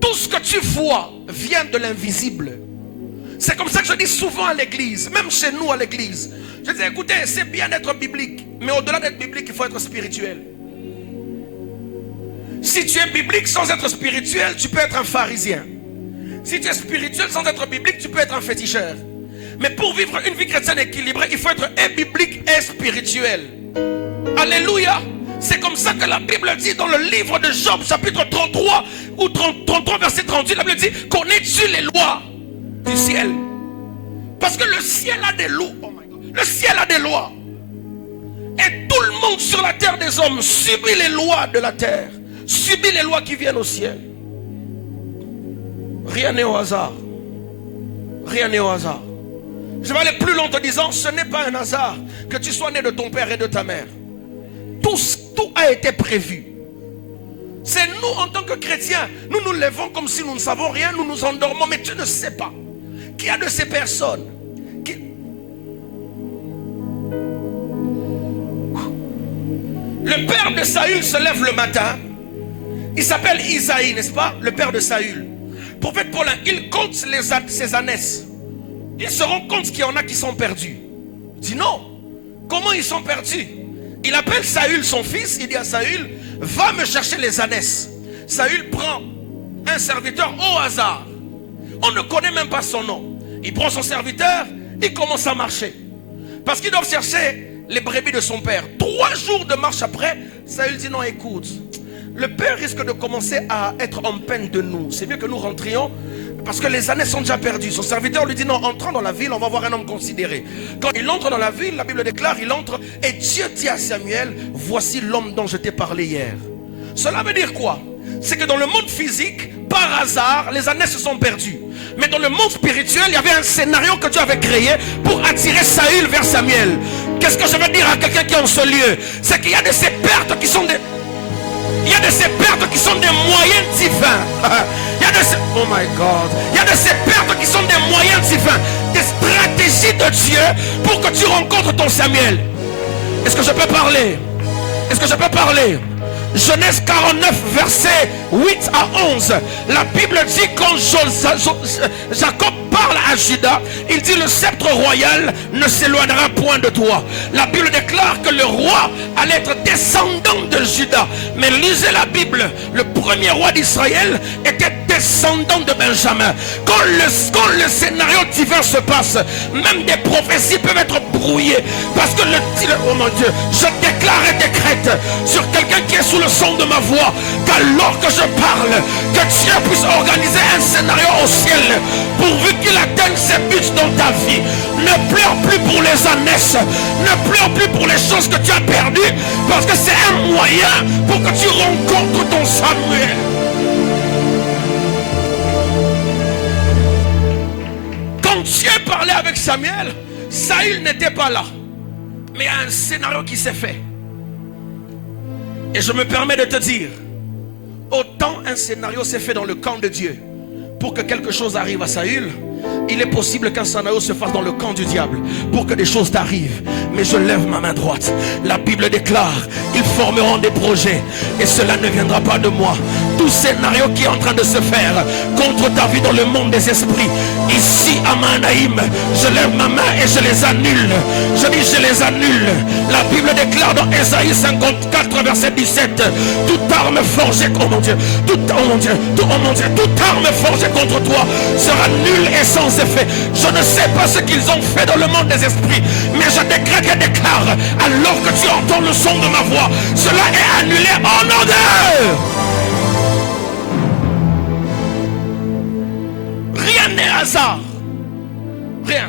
Tout ce que tu vois vient de l'invisible. C'est comme ça que je dis souvent à l'église, même chez nous à l'église. Je dis, écoutez, c'est bien d'être biblique, mais au-delà d'être biblique, il faut être spirituel. Si tu es biblique sans être spirituel, tu peux être un pharisien. Si tu es spirituel sans être biblique, tu peux être un féticheur. Mais pour vivre une vie chrétienne équilibrée, il faut être et biblique et spirituel. Alléluia. C'est comme ça que la Bible dit dans le livre de Job, chapitre 33 ou 33, verset 38, la Bible dit, connais-tu les lois du ciel? Parce que le ciel a des lois. Oh my God. Le ciel a des lois. Et tout le monde sur la terre des hommes subit les lois de la terre. Subit les lois qui viennent au ciel. Rien n'est au hasard. Rien n'est au hasard. Je vais aller plus loin en te disant, ce n'est pas un hasard que tu sois né de ton père et de ta mère. Tout a été prévu. C'est nous en tant que chrétiens, nous nous levons comme si nous ne savons rien, nous nous endormons, mais tu ne sais pas qu'il y a de ces personnes qui... Le père de Saül se lève le matin. Il s'appelle Isaïe, n'est-ce pas? Le père de Saül. Prophète Paulin, il compte ses ânesses. Il se rend compte qu'il y en a qui sont perdus. Il dit non. Comment ils sont perdus? Il appelle Saül son fils. Il dit à Saül, va me chercher les ânesses. Saül prend un serviteur au hasard. On ne connaît même pas son nom. Il prend son serviteur, il commence à marcher. Parce qu'ils doivent chercher les brebis de son père. 3 jours de marche après, Saül dit non, écoute, le père risque de commencer à être en peine de nous. C'est mieux que nous rentrions parce que les années sont déjà perdues. Son serviteur lui dit non, entrons dans la ville, on va voir un homme considéré. Quand il entre dans la ville, la Bible déclare, il entre et Dieu dit à Samuel, voici l'homme dont je t'ai parlé hier. Cela veut dire quoi? C'est que dans le monde physique, par hasard, les années se sont perdues. Mais dans le monde spirituel, il y avait un scénario que Dieu avait créé pour attirer Saül vers Samuel. Qu'est-ce que je veux dire à quelqu'un qui est en ce lieu? C'est qu'il y a de ces pertes qui sont des... Il y a de ces pertes qui sont des moyens divins. Il y a de ces... Oh my God. Il y a de ces pertes qui sont des moyens divins. Des stratégies de Dieu pour que tu rencontres ton Samuel. Est-ce que je peux parler? Est-ce que je peux parler? Genèse 49, verset 8 à 11. La Bible dit quand Jacob parle à Judas, il dit le sceptre royal ne s'éloignera point de toi. La Bible déclare que le roi allait être descendant de Judas. Mais lisez la Bible, le premier roi d'Israël était descendant de Benjamin. Quand le scénario divin se passe, même des prophéties peuvent être brouillées. Parce que oh mon Dieu, je déclare et décrète sur quelqu'un qui est sous le son de ma voix, qu'alors que je parle, que Dieu puisse organiser un scénario au ciel pourvu qu'il atteigne ses buts dans ta vie. Ne pleure plus pour les ânesses, ne pleure plus pour les choses que tu as perdues, parce que c'est un moyen pour que tu rencontres ton Samuel. Quand Dieu parlait avec Samuel, Saül n'était pas là, mais il y a un scénario qui s'est fait. Et je me permets de te dire, autant un scénario s'est fait dans le camp de Dieu pour que quelque chose arrive à Saül, il est possible qu'un scénario se fasse dans le camp du diable pour que des choses t'arrivent. Mais je lève ma main droite. La Bible déclare, ils formeront des projets et cela ne viendra pas de moi. tout scénario qui est en train de se faire contre ta vie dans le monde des esprits, ici à Mahanaïm, je lève ma main et je les annule. Je dis je les annule. La Bible déclare dans Ésaïe 54 verset 17, toute arme forgée, oh mon Dieu, toute arme forgée contre toi sera nulle et sans effet. Je ne sais pas ce qu'ils ont fait dans le monde des esprits, mais je décrète et déclare, alors que tu entends le son de ma voix, cela est annulé en nom d'eux. Rien n'est hasard. Rien.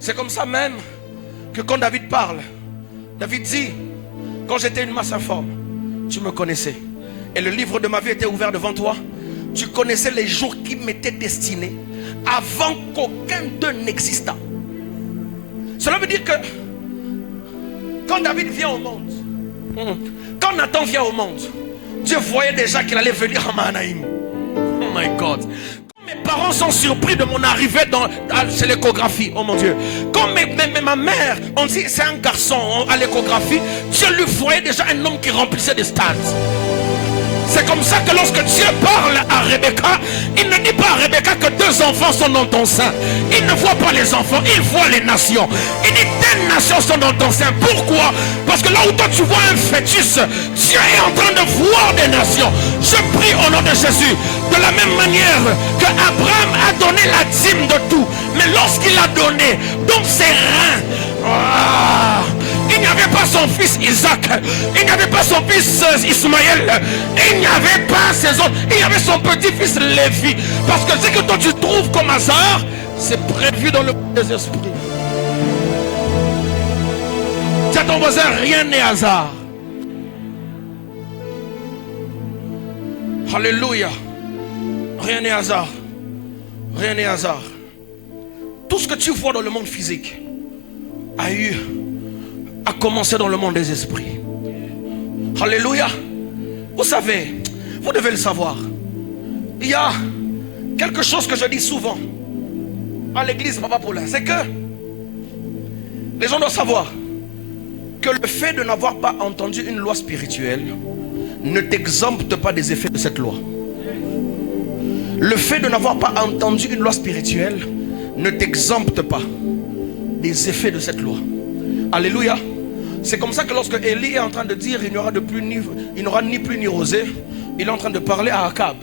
C'est comme ça même que quand David parle, David dit, quand j'étais une masse informe, tu me connaissais. Et le livre de ma vie était ouvert devant toi. Tu connaissais les jours qui m'étaient destinés avant qu'aucun d'eux n'existât. Cela veut dire que quand David vient au monde, quand Nathan vient au monde, Dieu voyait déjà qu'il allait venir à Mahanaïm. Oh my God. Quand mes parents sont surpris de mon arrivée chez l'échographie, oh mon Dieu. Quand ma mère, on dit c'est un garçon à l'échographie, Dieu lui voyait déjà un homme qui remplissait des stades. C'est comme ça que lorsque Dieu parle à Rebecca, il ne dit pas à Rebecca que 2 enfants sont dans ton sein. Il ne voit pas les enfants, il voit les nations. Il dit des nations sont dans ton sein. Pourquoi? Parce que là où toi tu vois un fœtus, Dieu est en train de voir des nations. Je prie au nom de Jésus, de la même manière que Abraham a donné la dîme de tout, mais lorsqu'il a donné, donc ses reins, il n'y avait pas son fils Isaac, il n'y avait pas son fils Ismaël, il n'y avait pas ses autres, il y avait son petit-fils Lévi. Parce que ce que toi tu trouves comme hasard, c'est prévu dans le monde des esprits. Dis à ton voisin, rien n'est hasard. Alléluia. Rien n'est hasard. Rien n'est hasard. Tout ce que tu vois dans le monde physique a commencé dans le monde des esprits. Alléluia. Vous savez, vous devez le savoir. Il y a quelque chose que je dis souvent à l'église Papa Paulin, c'est que les gens doivent savoir que le fait de n'avoir pas entendu une loi spirituelle ne t'exempte pas des effets de cette loi. Le fait de n'avoir pas entendu une loi spirituelle ne t'exempte pas des effets de cette loi. Alléluia. C'est comme ça que lorsque Élie est en train de dire il n'y aura ni pluie ni rosée, il est en train de parler à Akab.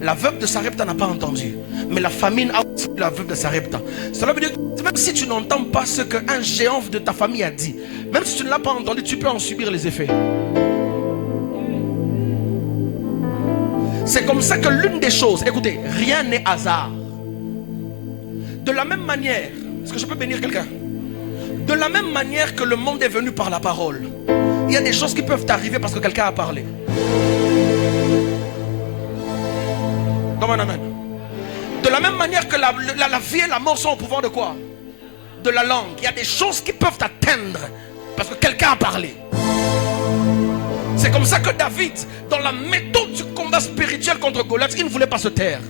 La veuve de Sarepta n'a pas entendu, mais la famine a aussi la veuve de Sarepta. Cela veut dire que même si tu n'entends pas ce qu'un géant de ta famille a dit, même si tu ne l'as pas entendu, tu peux en subir les effets. C'est comme ça que l'une des choses, écoutez, rien n'est hasard. De la même manière, est-ce que je peux bénir quelqu'un? De la même manière que le monde est venu par la parole, il y a des choses qui peuvent t'arriver parce que quelqu'un a parlé. Donne un amen. De la même manière que la vie et la mort sont au pouvoir de quoi? De la langue. Il y a des choses qui peuvent t'atteindre parce que quelqu'un a parlé. C'est comme ça que David, dans la méthode du combat spirituel contre Goliath, il ne voulait pas se taire.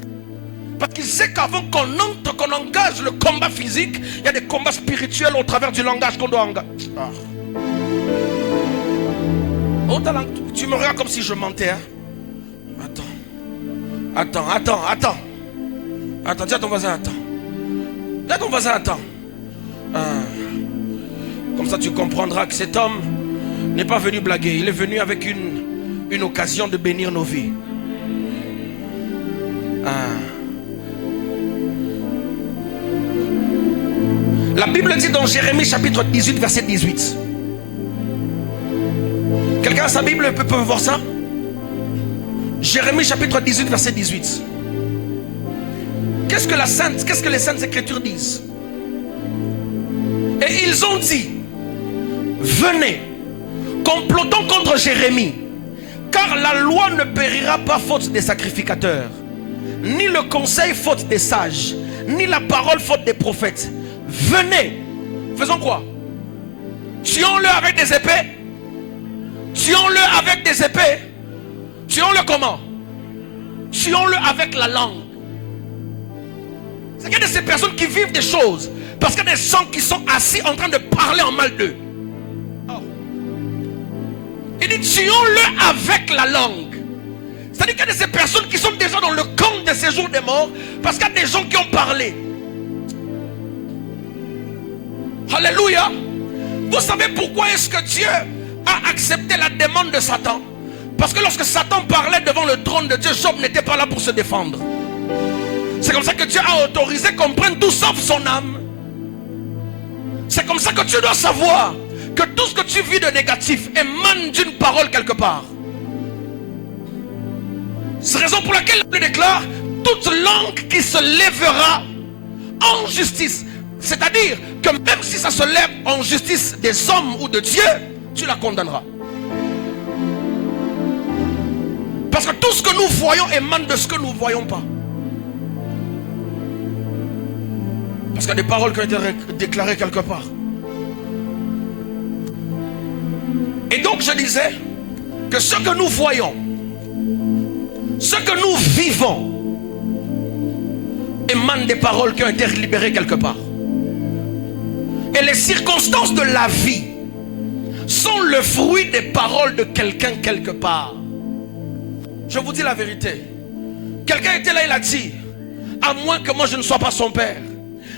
Parce qu'il sait qu'avant qu'on engage le combat physique, il y a des combats spirituels au travers du langage qu'on doit engager. Oh, tu me regardes comme si je mentais. Hein? Attends. Dis à ton voisin, attends. Dis à ton voisin, attends. Comme ça, tu comprendras que cet homme n'est pas venu blaguer. Il est venu avec une occasion de bénir nos vies. La Bible dit dans Jérémie chapitre 18 verset 18. Quelqu'un a sa Bible peut voir ça? Jérémie chapitre 18 verset 18. Qu'est-ce que les saintes écritures disent? Et ils ont dit, venez, complotons contre Jérémie, car la loi ne périra pas faute des sacrificateurs, ni le conseil faute des sages, ni la parole faute des prophètes. Venez, faisons quoi? Tuons-le avec des épées. Tuons-le avec des épées. Tuons-le comment? Tuons-le avec la langue. C'est qu'il y a de ces personnes qui vivent des choses parce qu'il y a des gens qui sont assis en train de parler en mal d'eux. Il dit tuons-le avec la langue. C'est-à-dire qu'il y a de ces personnes qui sont déjà dans le camp de séjour des morts parce qu'il y a des gens qui ont parlé. Alléluia. Vous savez pourquoi est-ce que Dieu a accepté la demande de Satan? Parce que lorsque Satan parlait devant le trône de Dieu, Job n'était pas là pour se défendre. C'est comme ça que Dieu a autorisé qu'on prenne tout sauf son âme. C'est comme ça que tu dois savoir que tout ce que tu vis de négatif émane d'une parole quelque part. C'est la raison pour laquelle il déclare toute langue qui se lèvera en justice. C'est-à-dire que même si ça se lève en justice des hommes ou de Dieu, tu la condamneras. Parce que tout ce que nous voyons émane de ce que nous ne voyons pas. Parce qu'il y a des paroles qui ont été déclarées quelque part. Et donc je disais que ce que nous voyons, ce que nous vivons, émane des paroles qui ont été libérées quelque part. Et les circonstances de la vie sont le fruit des paroles de quelqu'un quelque part. Je vous dis la vérité. Quelqu'un était là, il a dit, à moins que moi je ne sois pas son père,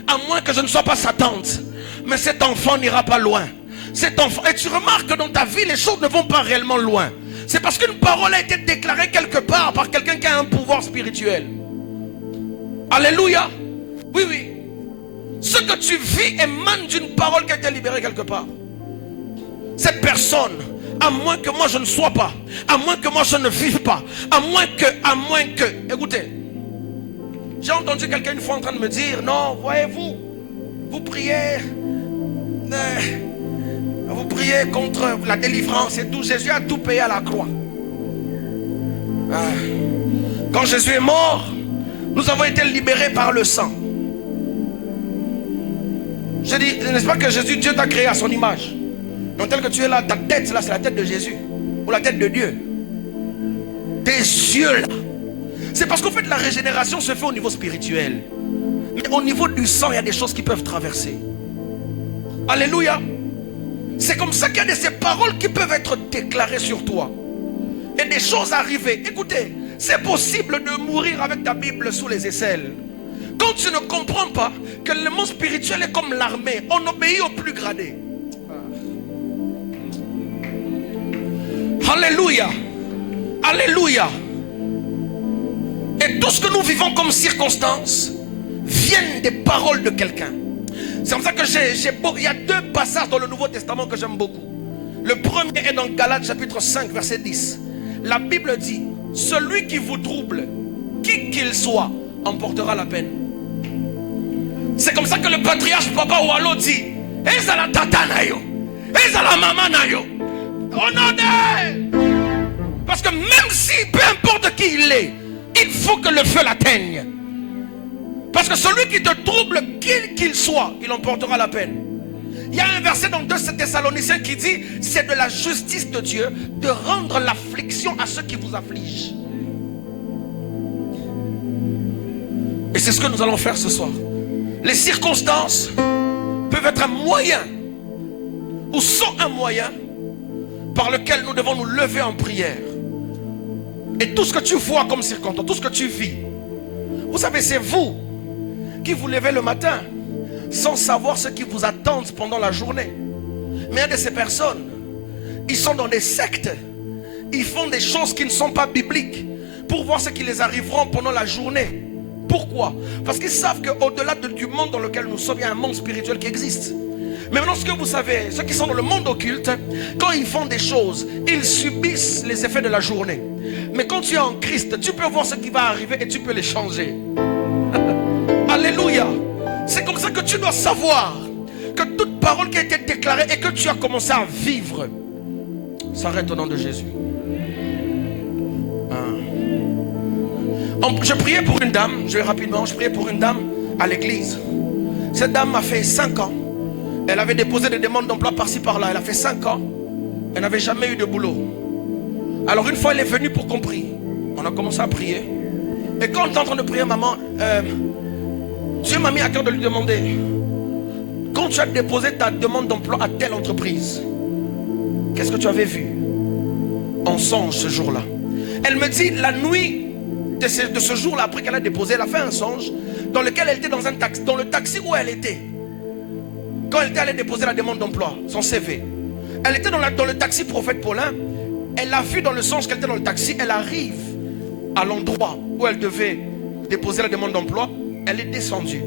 à moins que je ne sois pas sa tante, mais cet enfant n'ira pas loin. Cet enfant, et tu remarques que dans ta vie les choses ne vont pas réellement loin. C'est parce qu'une parole a été déclarée quelque part par quelqu'un qui a un pouvoir spirituel. Alléluia. Oui, oui. Ce que tu vis émane d'une parole qui a été libérée quelque part. Cette personne, à moins que moi je ne sois pas, à moins que moi je ne vive pas, à moins que, écoutez, j'ai entendu quelqu'un une fois en train de me dire, non, voyez-vous, vous priez contre la délivrance et tout, Jésus a tout payé à la croix. Quand Jésus est mort, nous avons été libérés par le sang. Je dis, n'est-ce pas que Jésus, Dieu t'a créé à son image? Donc tel que tu es là, ta tête là, c'est la tête de Jésus. Ou la tête de Dieu. Tes yeux là. C'est parce qu'en fait la régénération se fait au niveau spirituel. Mais au niveau du sang, il y a des choses qui peuvent traverser. Alléluia. C'est comme ça qu'il y a de ces paroles qui peuvent être déclarées sur toi. Et des choses arriver. Écoutez, c'est possible de mourir avec ta Bible sous les aisselles. Quand tu ne comprends pas que le monde spirituel est comme l'armée, on obéit au plus gradé. Alléluia. Alléluia. Et tout ce que nous vivons comme circonstances viennent des paroles de quelqu'un. C'est comme ça que il y a deux passages dans le Nouveau Testament que j'aime beaucoup. Le premier est dans Galates chapitre 5 verset 10. La Bible dit, celui qui vous trouble, qui qu'il soit, emportera la peine. C'est comme ça que le patriarche Papa Oualo dit, Eza la tata na yo, Eza la maman na yo. Parce que même si, peu importe qui il est, il faut que le feu l'atteigne. Parce que celui qui te trouble, quel qu'il soit, il emportera la peine. Il y a un verset dans 2 Thessaloniciens qui dit, c'est de la justice de Dieu de rendre l'affliction à ceux qui vous affligent. Et c'est ce que nous allons faire ce soir. Les circonstances peuvent être un moyen ou sont un moyen par lequel nous devons nous lever en prière. Et tout ce que tu vois comme circonstance, tout ce que tu vis, vous savez, c'est vous qui vous levez le matin sans savoir ce qui vous attend pendant la journée. Mais il y a de ces personnes, ils sont dans des sectes, ils font des choses qui ne sont pas bibliques pour voir ce qui les arriveront pendant la journée. Pourquoi? Parce qu'ils savent qu'au-delà du monde dans lequel nous sommes, il y a un monde spirituel qui existe. Mais maintenant, ce que vous savez, ceux qui sont dans le monde occulte, quand ils font des choses, ils subissent les effets de la journée. Mais quand tu es en Christ, tu peux voir ce qui va arriver et tu peux les changer. Alléluia. C'est comme ça que tu dois savoir que toute parole qui a été déclarée et que tu as commencé à vivre s'arrête au nom de Jésus. Je priais pour une dame, je vais rapidement, je priais pour une dame à l'église. Cette dame a fait 5 ans. Elle avait déposé des demandes d'emploi par-ci par-là. Elle a fait 5 ans. Elle n'avait jamais eu de boulot. Alors une fois elle est venue pour qu'on prie. On a commencé à prier. Et quand on est en train de prier, maman, Dieu m'a mis à cœur de lui demander, quand tu as déposé ta demande d'emploi à telle entreprise, qu'est-ce que tu avais vu? en songe ce jour-là. Elle me dit, la nuit de ce jour-là, après qu'elle a déposé, elle a fait un songe dans lequel elle était dans un taxi, dans le taxi où elle était. Quand elle était allée déposer la demande d'emploi, son CV, elle était dans le taxi Prophète Paulin. Elle a vu dans le songe qu'elle était dans le taxi. Elle arrive à l'endroit où elle devait déposer la demande d'emploi. Elle est descendue.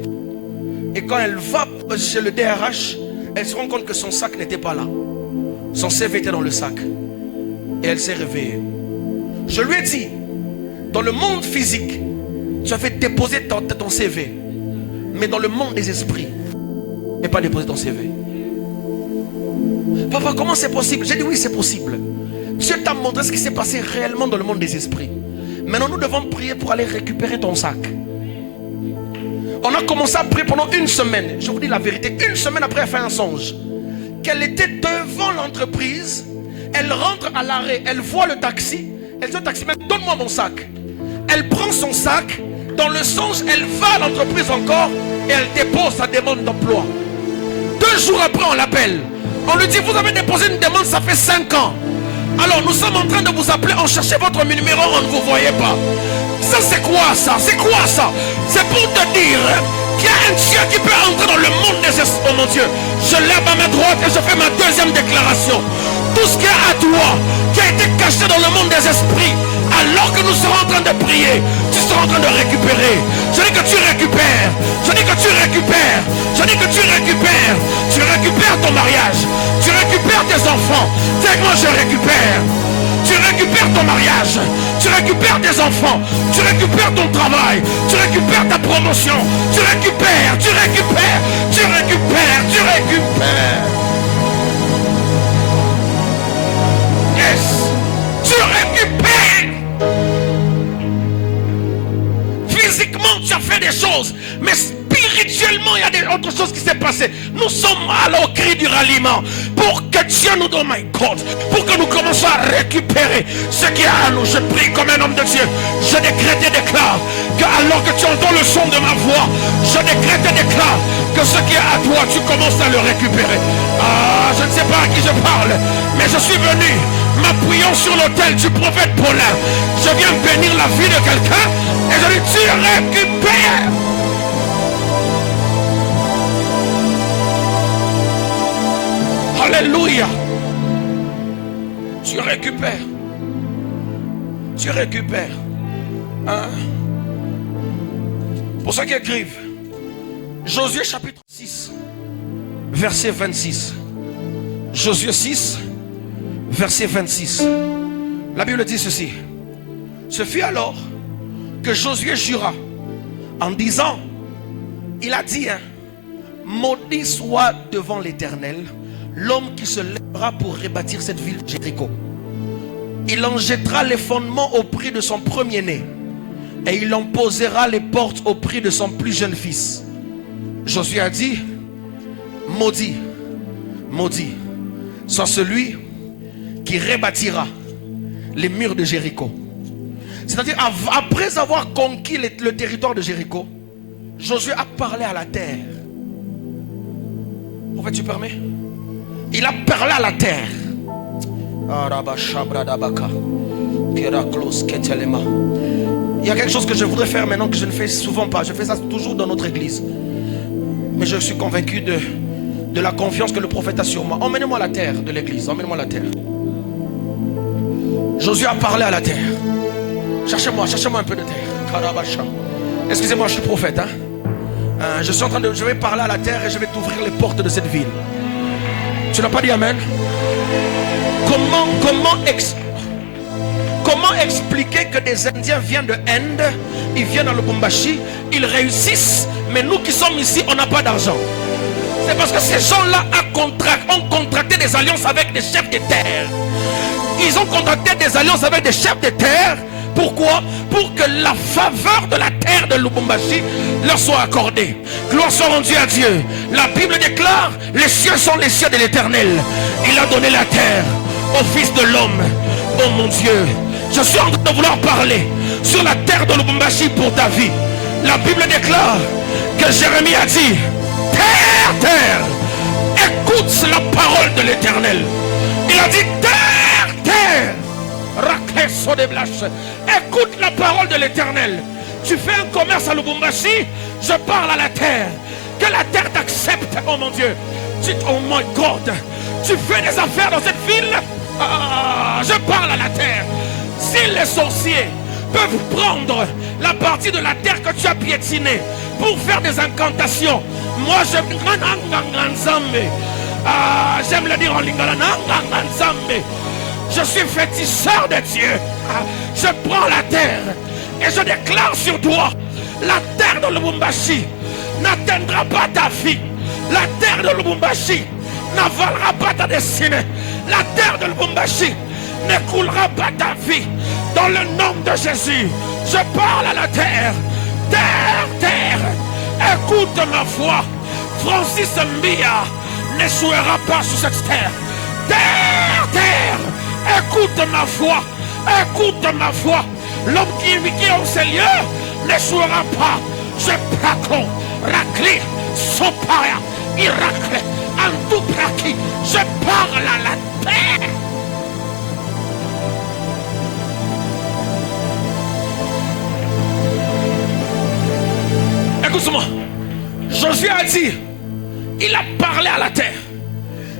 Et quand elle va chez le DRH, elle se rend compte que son sac n'était pas là. Son CV était dans le sac. Et elle s'est réveillée. Je lui ai dit, dans le monde physique, tu avais déposé ton CV. Mais dans le monde des esprits, tu n'as pas déposé ton CV. Papa, comment c'est possible? J'ai dit oui, c'est possible. Dieu t'a montré ce qui s'est passé réellement dans le monde des esprits. Maintenant, nous devons prier pour aller récupérer ton sac. On a commencé à prier pendant une semaine. Je vous dis la vérité, une semaine après, elle fait un songe. Qu'elle était devant l'entreprise. Elle rentre à l'arrêt. Elle voit le taxi. Elle dit au taximène, donne-moi mon sac. Elle prend son sac. Dans le songe, elle va à l'entreprise encore. Et elle dépose sa demande d'emploi. 2 jours après, on l'appelle. On lui dit, vous avez déposé une demande, ça fait 5 ans. Alors nous sommes en train de vous appeler, on cherchait votre numéro, on ne vous voyait pas. Ça c'est quoi ça? C'est quoi ça? C'est pour te dire qu'il y a un Dieu qui peut entrer dans le monde des esprits. Oh mon Dieu, je lève ma main droite et je fais ma deuxième déclaration. Tout ce qui est à toi, qui a été caché dans le monde des esprits, alors que nous serons en train de prier, tu seras en train de récupérer. Je dis que tu récupères. Je dis que tu récupères. Je dis que tu récupères. Tu récupères ton mariage. Tu récupères tes enfants. C'est que moi je récupère. Tu récupères ton mariage. Tu récupères tes enfants. Tu récupères ton travail. Tu récupères ta promotion. Tu récupères. Tu récupères. Tu récupères. Tu récupères. Yes. Tu récupères. Physiquement, tu as fait des choses, mais spirituellement, il y a autre chose qui s'est passé. Nous sommes au cri du ralliement pour que Dieu nous donne, my God, pour que nous commençons à récupérer ce qui est à nous. Je prie comme un homme de Dieu. Je décrète et déclare que alors que tu entends le son de ma voix, je décrète et déclare que ce qui est à toi, tu commences à le récupérer. Ah, je ne sais pas à qui je parle, mais je suis venu m'appuyant sur l'autel du prophète Paulin. Je viens bénir la vie de quelqu'un et je lui dis, tu récupères. Alléluia. Tu récupères. Tu récupères. Hein? Pour ceux qui écrivent, Josué chapitre 6, verset 26. Josué 6, verset 26. La Bible dit ceci. Ce fut alors que Josué jura en disant, il a dit, hein, maudit soit devant l'Éternel l'homme qui se lèvera pour rebâtir cette ville de Jéricho. Il en jettera les fondements au prix de son premier-né et il en posera les portes au prix de son plus jeune fils. Josué a dit, maudit, maudit soit celui qui rebâtira les murs de Jéricho. C'est-à-dire, après avoir conquis le territoire de Jéricho, Josué a parlé à la terre. En fait, tu permets? Il a parlé à la terre. Il y a quelque chose que je voudrais faire maintenant que je ne fais souvent pas. Je fais ça toujours dans notre église. Mais je suis convaincu de la confiance que le prophète a sur moi. Emmenez-moi à la terre de l'église. Emmenez-moi à la terre. Josué a parlé à la terre. Cherchez-moi un peu de terre. Excusez-moi, je suis prophète. Je vais parler à la terre et je vais t'ouvrir les portes de cette ville. Tu n'as pas dit amen? Comment expliquer que des Indiens viennent de Inde, ils viennent à Lubumbashi, ils réussissent, mais nous qui sommes ici, on n'a pas d'argent? C'est parce que ces gens-là ont contracté des alliances avec des chefs de terre. Ils ont contracté des alliances avec des chefs de terre. Pourquoi? Pour que la faveur de la terre de Lubumbashi leur soit accordée. Gloire soit rendue à Dieu. La Bible déclare, les cieux sont les cieux de l'Éternel. Il a donné la terre au Fils de l'homme. Oh mon Dieu, je suis en train de vouloir parler sur la terre de Lubumbashi pour ta vie. La Bible déclare que Jérémie a dit, terre, terre, écoute la parole de l'Éternel. Il a dit, terre, terre, Écoute la parole de l'Éternel. Tu fais un commerce à Lubumbashi, je parle à la terre. Que la terre t'accepte, oh mon Dieu. Oh my God. Tu fais des affaires dans cette ville, je parle à la terre. Si les sorciers peuvent prendre la partie de la terre que tu as piétinée pour faire des incantations, moi j'aime le dire en lingala. Je suis féticheur de Dieu. Je prends la terre et je déclare sur toi: la terre de Lubumbashi n'atteindra pas ta vie. La terre de Lubumbashi n'avalera pas ta destinée. La terre de Lubumbashi n'écoulera pas ta vie. Dans le nom de Jésus, je parle à la terre. Terre, terre, écoute ma voix. Francis Mbia n'échouera pas sur cette terre. Terre, terre, écoute ma voix. Écoute ma voix. L'homme qui est au Seigneur n'échouera pas. Je proclame, raclé, soparia, miracle, en tout praki. Je parle à la terre. Écoute-moi. Josué a dit, il a parlé à la terre.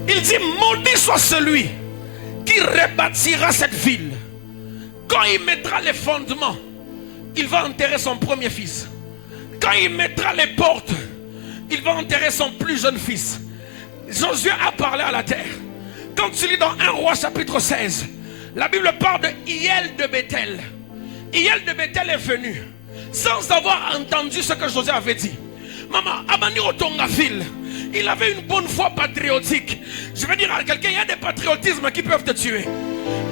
Il dit, maudit soit celui qui rebâtira cette ville. Quand il mettra les fondements, il va enterrer son premier fils. Quand il mettra les portes, il va enterrer son plus jeune fils. Josué a parlé à la terre. Quand tu lis dans 1 Roi chapitre 16, la Bible parle de Hiel de Bethel. Hiel de Bethel est venu sans avoir entendu ce que Josué avait dit. Maman, Abani Otongafil, il avait une bonne foi patriotique. Je veux dire à quelqu'un, il y a des patriotismes qui peuvent te tuer.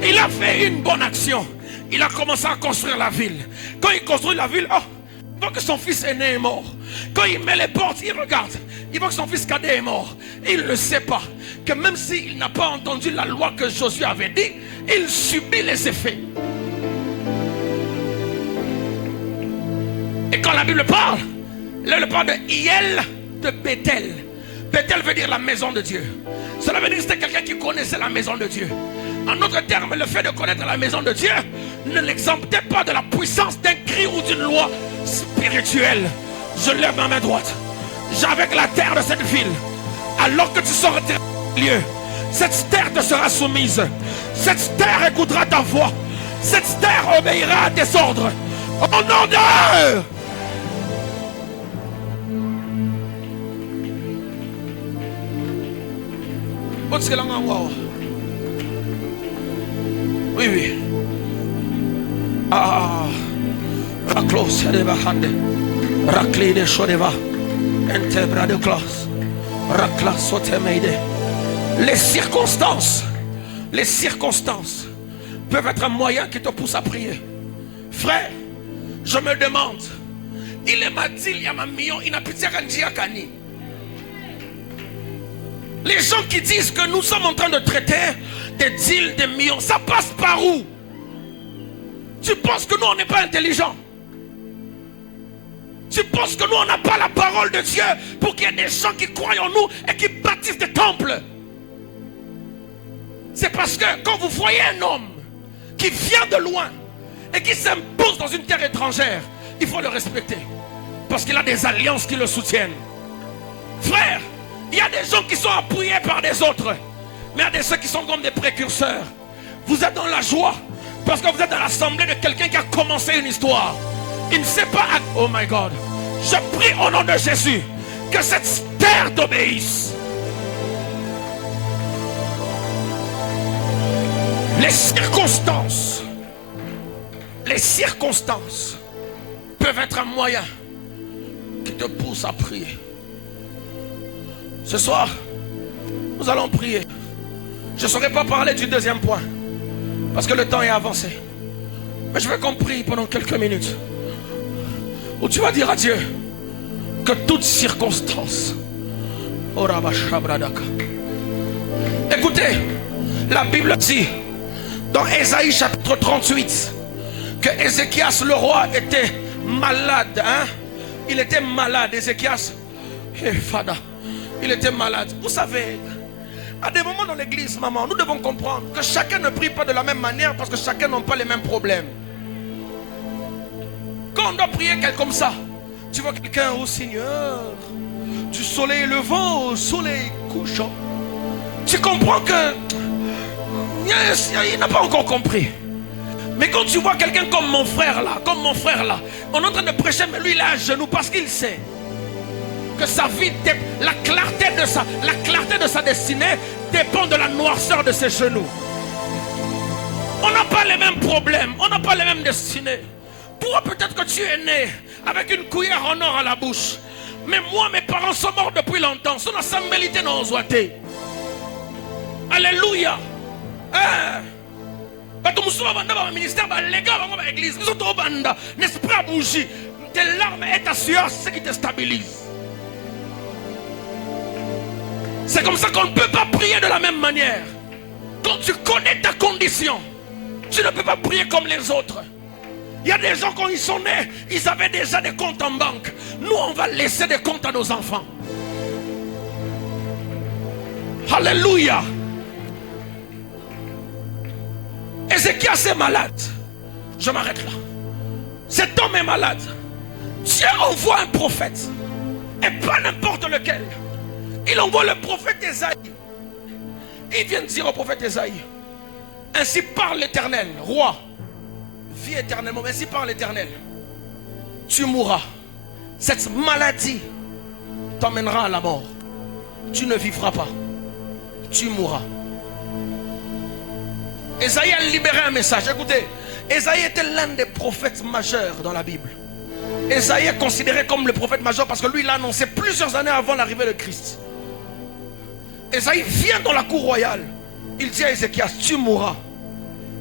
Il a fait une bonne action. Il a commencé à construire la ville. Quand il construit la ville, il voit que son fils aîné est mort. Quand il met les portes, il regarde. Il voit que son fils cadet est mort. Il ne sait pas que même s'il n'a pas entendu la loi que Josué avait dit, il subit les effets. Et quand la Bible parle, elle parle de Hiel de Bethel. Bethel veut dire la maison de Dieu. Cela veut dire que c'était quelqu'un qui connaissait la maison de Dieu. En d'autres termes, le fait de connaître la maison de Dieu ne l'exemptait pas de la puissance d'un cri ou d'une loi spirituelle. Je lève ma main droite. J'avec la terre de cette ville. Alors que tu sortiras du lieu, cette terre te sera soumise. Cette terre écoutera ta voix. Cette terre obéira à tes ordres. Au nom de... Oui, oui. Raklos Hedeva Hande. Rakli de Shodeva. Entebra de Klas. Rakla Sotemeide. Les circonstances peuvent être un moyen qui te pousse à prier. Frère, je me demande. Il est ma dit, il y a ma million, il n'a plus de Kani. Les gens qui disent que nous sommes en train de traiter des deals, des millions, ça passe par où? Tu penses que nous on n'est pas intelligents? Tu penses que nous on n'a pas la parole de Dieu pour qu'il y ait des gens qui croient en nous et qui bâtissent des temples? C'est parce que quand vous voyez un homme qui vient de loin et qui s'impose dans une terre étrangère, il faut le respecter parce qu'il a des alliances qui le soutiennent. Frère, il y a des gens qui sont appuyés par des autres, mais il y a des gens qui sont comme des précurseurs. Vous êtes dans la joie parce que vous êtes dans l'assemblée de quelqu'un qui a commencé une histoire. Il ne sait pas... Oh my God. Je prie au nom de Jésus que cette terre t'obéisse. Les circonstances peuvent être un moyen qui te pousse à prier. Ce soir, nous allons prier. Je ne saurais pas parler du deuxième point parce que le temps est avancé. Mais je veux qu'on prie pendant quelques minutes où tu vas dire à Dieu que toute circonstance. Écoutez, la Bible dit dans Ésaïe chapitre 38 que Ézéchias le roi était malade. Il était malade, Ézéchias. Fada. Il était malade. Vous savez, À des moments dans l'église, maman, nous devons comprendre que chacun ne prie pas de la même manière parce que chacun n'a pas les mêmes problèmes. Quand on doit prier comme ça, tu vois quelqu'un, au Seigneur, du soleil levant au soleil couchant. Tu comprends que il n'a pas encore compris. Mais quand tu vois quelqu'un comme mon frère là, on est en train de prêcher, mais lui il est à genoux parce qu'il sait que sa vie, la clarté de sa destinée dépend de la noirceur de ses genoux. On n'a pas les mêmes problèmes, on n'a pas les mêmes destinées. Toi, peut-être que tu es né avec une cuillère en or à la bouche. Mais moi, mes parents sont morts depuis longtemps. Sont assemblés dans nos ouatés. Alléluia. Tes larmes et ta sueur, c'est ce qui te stabilise. C'est comme ça qu'on ne peut pas prier de la même manière. Quand tu connais ta condition, tu ne peux pas prier comme les autres. Il y a des gens, quand ils sont nés, ils avaient déjà des comptes en banque. Nous, on va laisser des comptes à nos enfants. Alléluia. Ézéchias est malade. Je m'arrête là. Cet homme est malade. Dieu envoie un prophète. Et pas n'importe lequel. Il envoie le prophète Esaïe. Il vient de dire au prophète Esaïe: ainsi parle l'Éternel, roi, vis éternellement, ainsi parle l'Éternel. Tu mourras. Cette maladie t'emmènera à la mort. Tu ne vivras pas. Tu mourras. Esaïe a libéré un message. Écoutez, Esaïe était l'un des prophètes majeurs dans la Bible. Esaïe est considéré comme le prophète majeur parce que lui, il l'a annoncé plusieurs années avant l'arrivée de Christ. Esaïe vient dans la cour royale. Il dit à Ézéchias: tu mourras.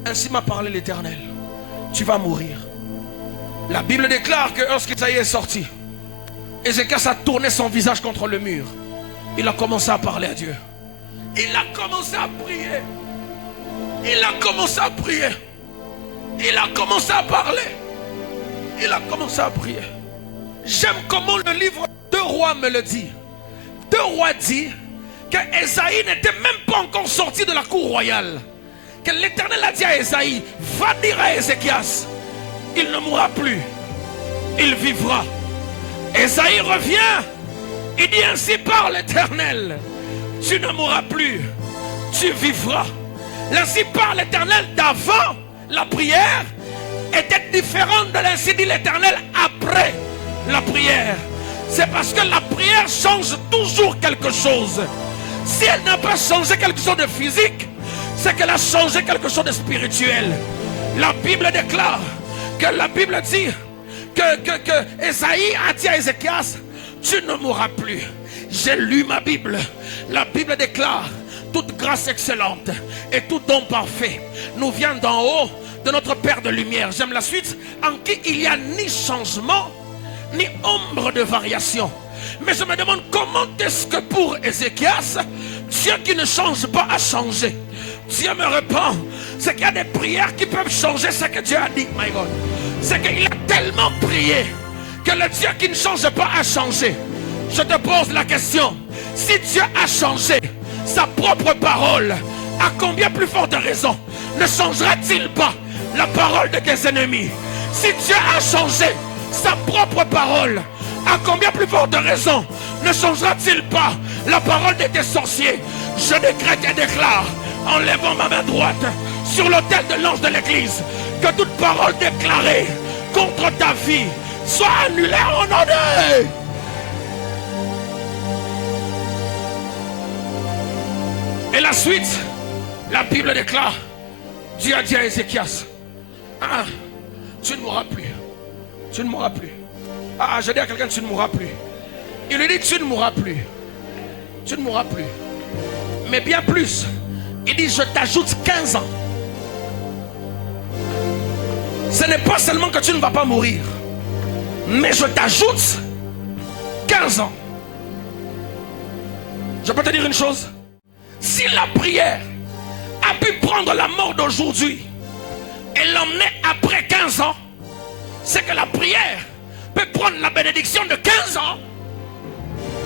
Ainsi m'a parlé l'Éternel. Tu vas mourir. La Bible déclare que lorsqu'Esaïe est sorti, Ézéchias a tourné son visage contre le mur. Il a commencé à parler à Dieu. Il a commencé à prier. Il a commencé à prier. Il a commencé à parler. Il a commencé à prier. J'aime comment le livre 2 Rois me le dit. 2 Rois dit que Esaïe n'était même pas encore sorti de la cour royale. Que l'Éternel a dit à Esaïe: va dire à Ézéchias, il ne mourra plus, il vivra. Esaïe revient. Il dit: ainsi parle l'Éternel, tu ne mourras plus, tu vivras. L'ainsi parle l'Éternel d'avant la prière était différente de l'ainsi dit l'Éternel après la prière. C'est parce que la prière change toujours quelque chose. Si elle n'a pas changé quelque chose de physique, c'est qu'elle a changé quelque chose de spirituel. La Bible déclare que la Bible dit que Esaïe a dit à Ézéchias: tu ne mourras plus. J'ai lu ma Bible. La Bible déclare: toute grâce excellente et tout don parfait nous vient d'en haut, de notre Père de lumière. J'aime la suite. En qui il n'y a ni changement ni ombre de variation. Mais je me demande comment est-ce que pour Ézéchias, Dieu qui ne change pas a changé. Dieu me répond, c'est qu'il y a des prières qui peuvent changer ce que Dieu a dit. My God, c'est qu'il a tellement prié que le Dieu qui ne change pas a changé. Je te pose la question: si Dieu a changé sa propre parole, à combien plus forte raison ne changera-t-il pas la parole de tes ennemis? Si Dieu a changé sa propre parole, à combien plus forte raison ne changera-t-il pas la parole de tes sorciers? Je décrète et déclare, en levant ma main droite sur l'autel de l'ange de l'église, que toute parole déclarée contre ta vie soit annulée au nom de... Et la suite, la Bible déclare, Dieu a dit à Ézéchias: ah, tu ne mourras plus. Tu ne mourras plus. Ah, je dis à quelqu'un: tu ne mourras plus. Il lui dit: tu ne mourras plus. Tu ne mourras plus. Mais bien plus, il dit: je t'ajoute 15 ans. Ce n'est pas seulement que tu ne vas pas mourir, mais je t'ajoute 15 ans. Je peux te dire une chose: si la prière a pu prendre la mort d'aujourd'hui et l'emmener après 15 ans, c'est que la prière peut prendre la bénédiction de 15 ans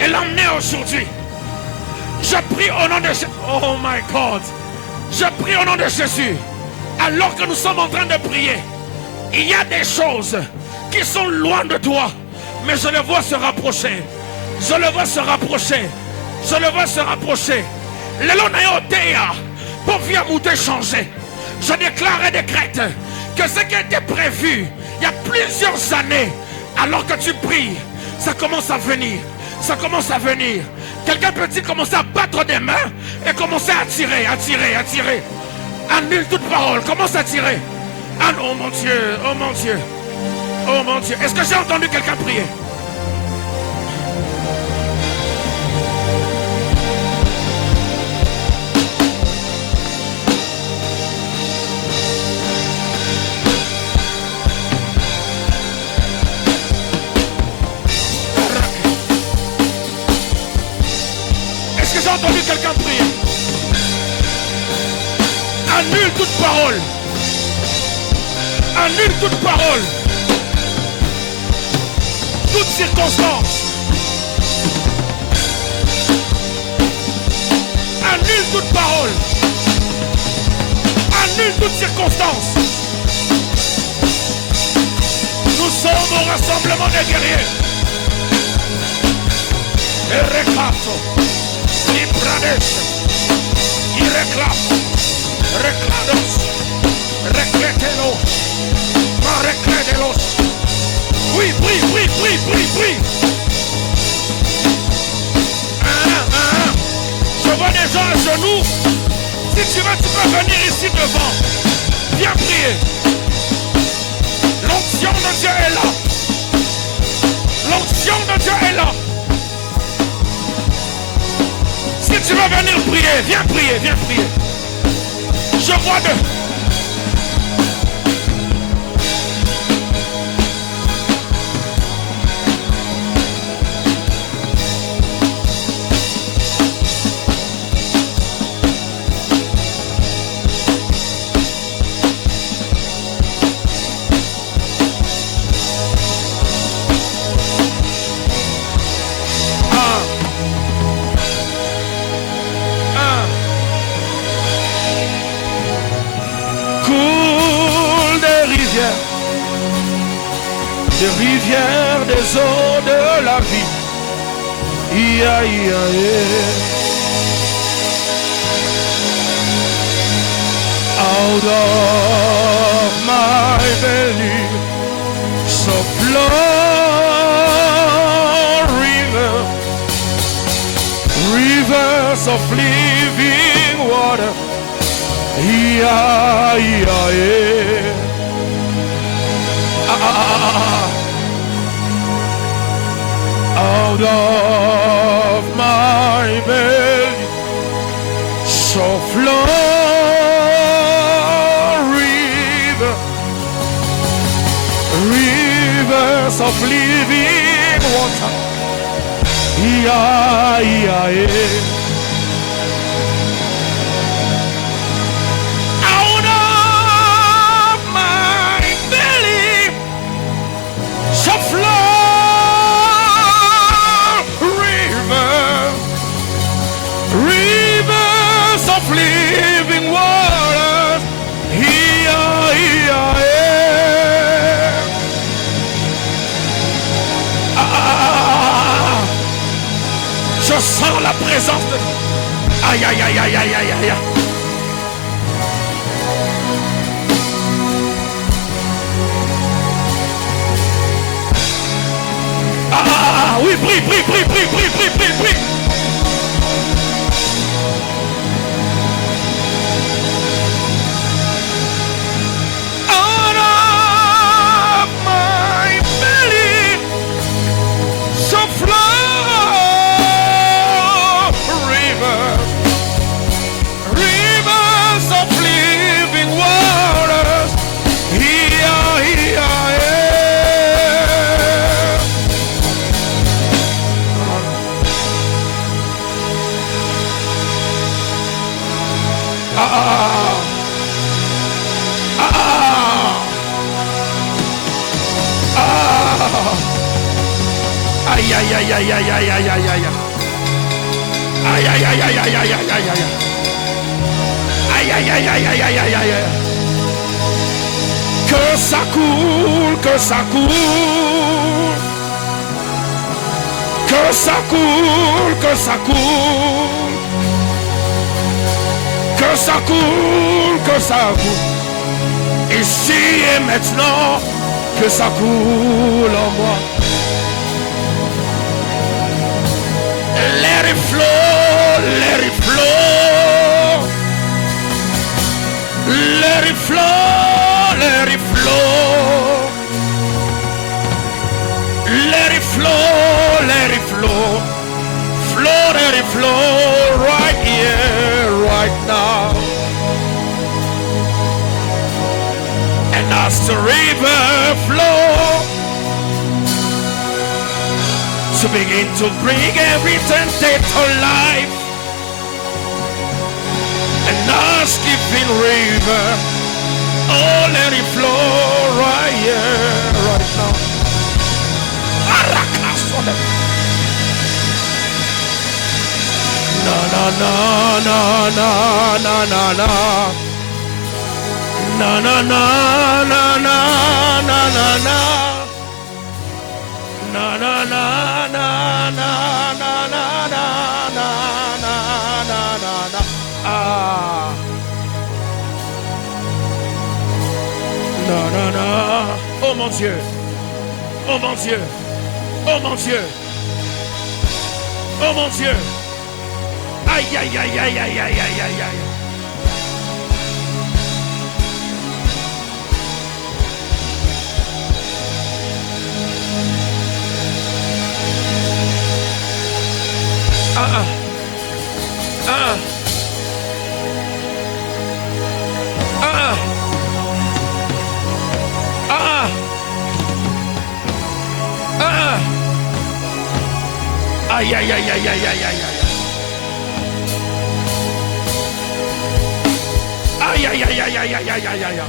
et l'emmener aujourd'hui. Je prie au nom de Jésus. Oh my God. Je prie au nom de Jésus. Alors que nous sommes en train de prier, il y a des choses qui sont loin de toi, mais je le vois se rapprocher. Je le vois se rapprocher. Je le vois se rapprocher. Le Lonayotea, pour via mouter changer. Je déclare et décrète que ce qui était prévu il y a plusieurs années, alors que tu pries, ça commence à venir. Ça commence à venir. Quelqu'un peut-il commencer à battre des mains et commencer à tirer, à tirer, à tirer. Annule toute parole, commence à tirer. Ah, oh mon Dieu, oh mon Dieu. Oh mon Dieu. Est-ce que j'ai entendu quelqu'un prier? Est-ce que j'ai entendu quelqu'un prier? Annule toute parole. Annule toute parole. Toute circonstance. Annule toute parole. Annule toute circonstance. Nous sommes au rassemblement des guerriers. Et reclasso. Libradesh. Il réclame. Reclados. Reclételos. Reclételos. Oui, prie, prie, prie, prie, prie. Je vois des gens à genoux. Si tu veux, tu peux venir ici devant. Viens prier. L'onction de Dieu est là. L'onction de Dieu est là. Si tu veux venir prier, viens prier, viens prier. Je vois de... Des rivières, des eaux de la vie. Ia, ia, out of my belly, so flow rivers of living water. Ia, ia, out of my belly shall flow rivers of living water. Yeah, yeah, yeah. Out of my belly shall flow rivers of living waters. Here, here, here. Je sens la présence de... Aïe, aïe, aïe, aïe, aïe, aïe, aïe. Oui, prie, prie, prie, prie, prie, prie, prie, prie. Aïe, aïe, aïe, aïe, aïe, aïe, aïe, aïe, aïe. Aïe, aïe, aïe, aïe, aïe, aïe, aïe, aïe, aïe. Aïe, aïe, aïe, aïe, aïe, aïe, aïe, aïe, aïe. Que ça coule, que ça coule. Que ça coule, que ça coule. Que ça coule, que ça coule. Ici et maintenant, que ça coule en moi. Let it flow, let it flow. Let it flow, let it flow. Let it flow, let it flow. Flow, let it flow right here, right now. And as the river flows, to begin to bring everything to life. And us giving river, oh, let it flow right here, right now. No, no, no, no, no, no, no, no. No, no, no, no, no, no, no, no. Na na na na na na na na na na na na. Ah. Non, non, non. Oh mon Dieu. Oh mon Dieu. Oh mon Dieu. Oh mon Dieu. Aïe aïe aïe aïe aïe aïe aïe aïe aïe. Aïe aïe aïe aïe aïe aïe aïe aïe. Aïe aïe aïe aïe aïe aïe aïe aïe aïe.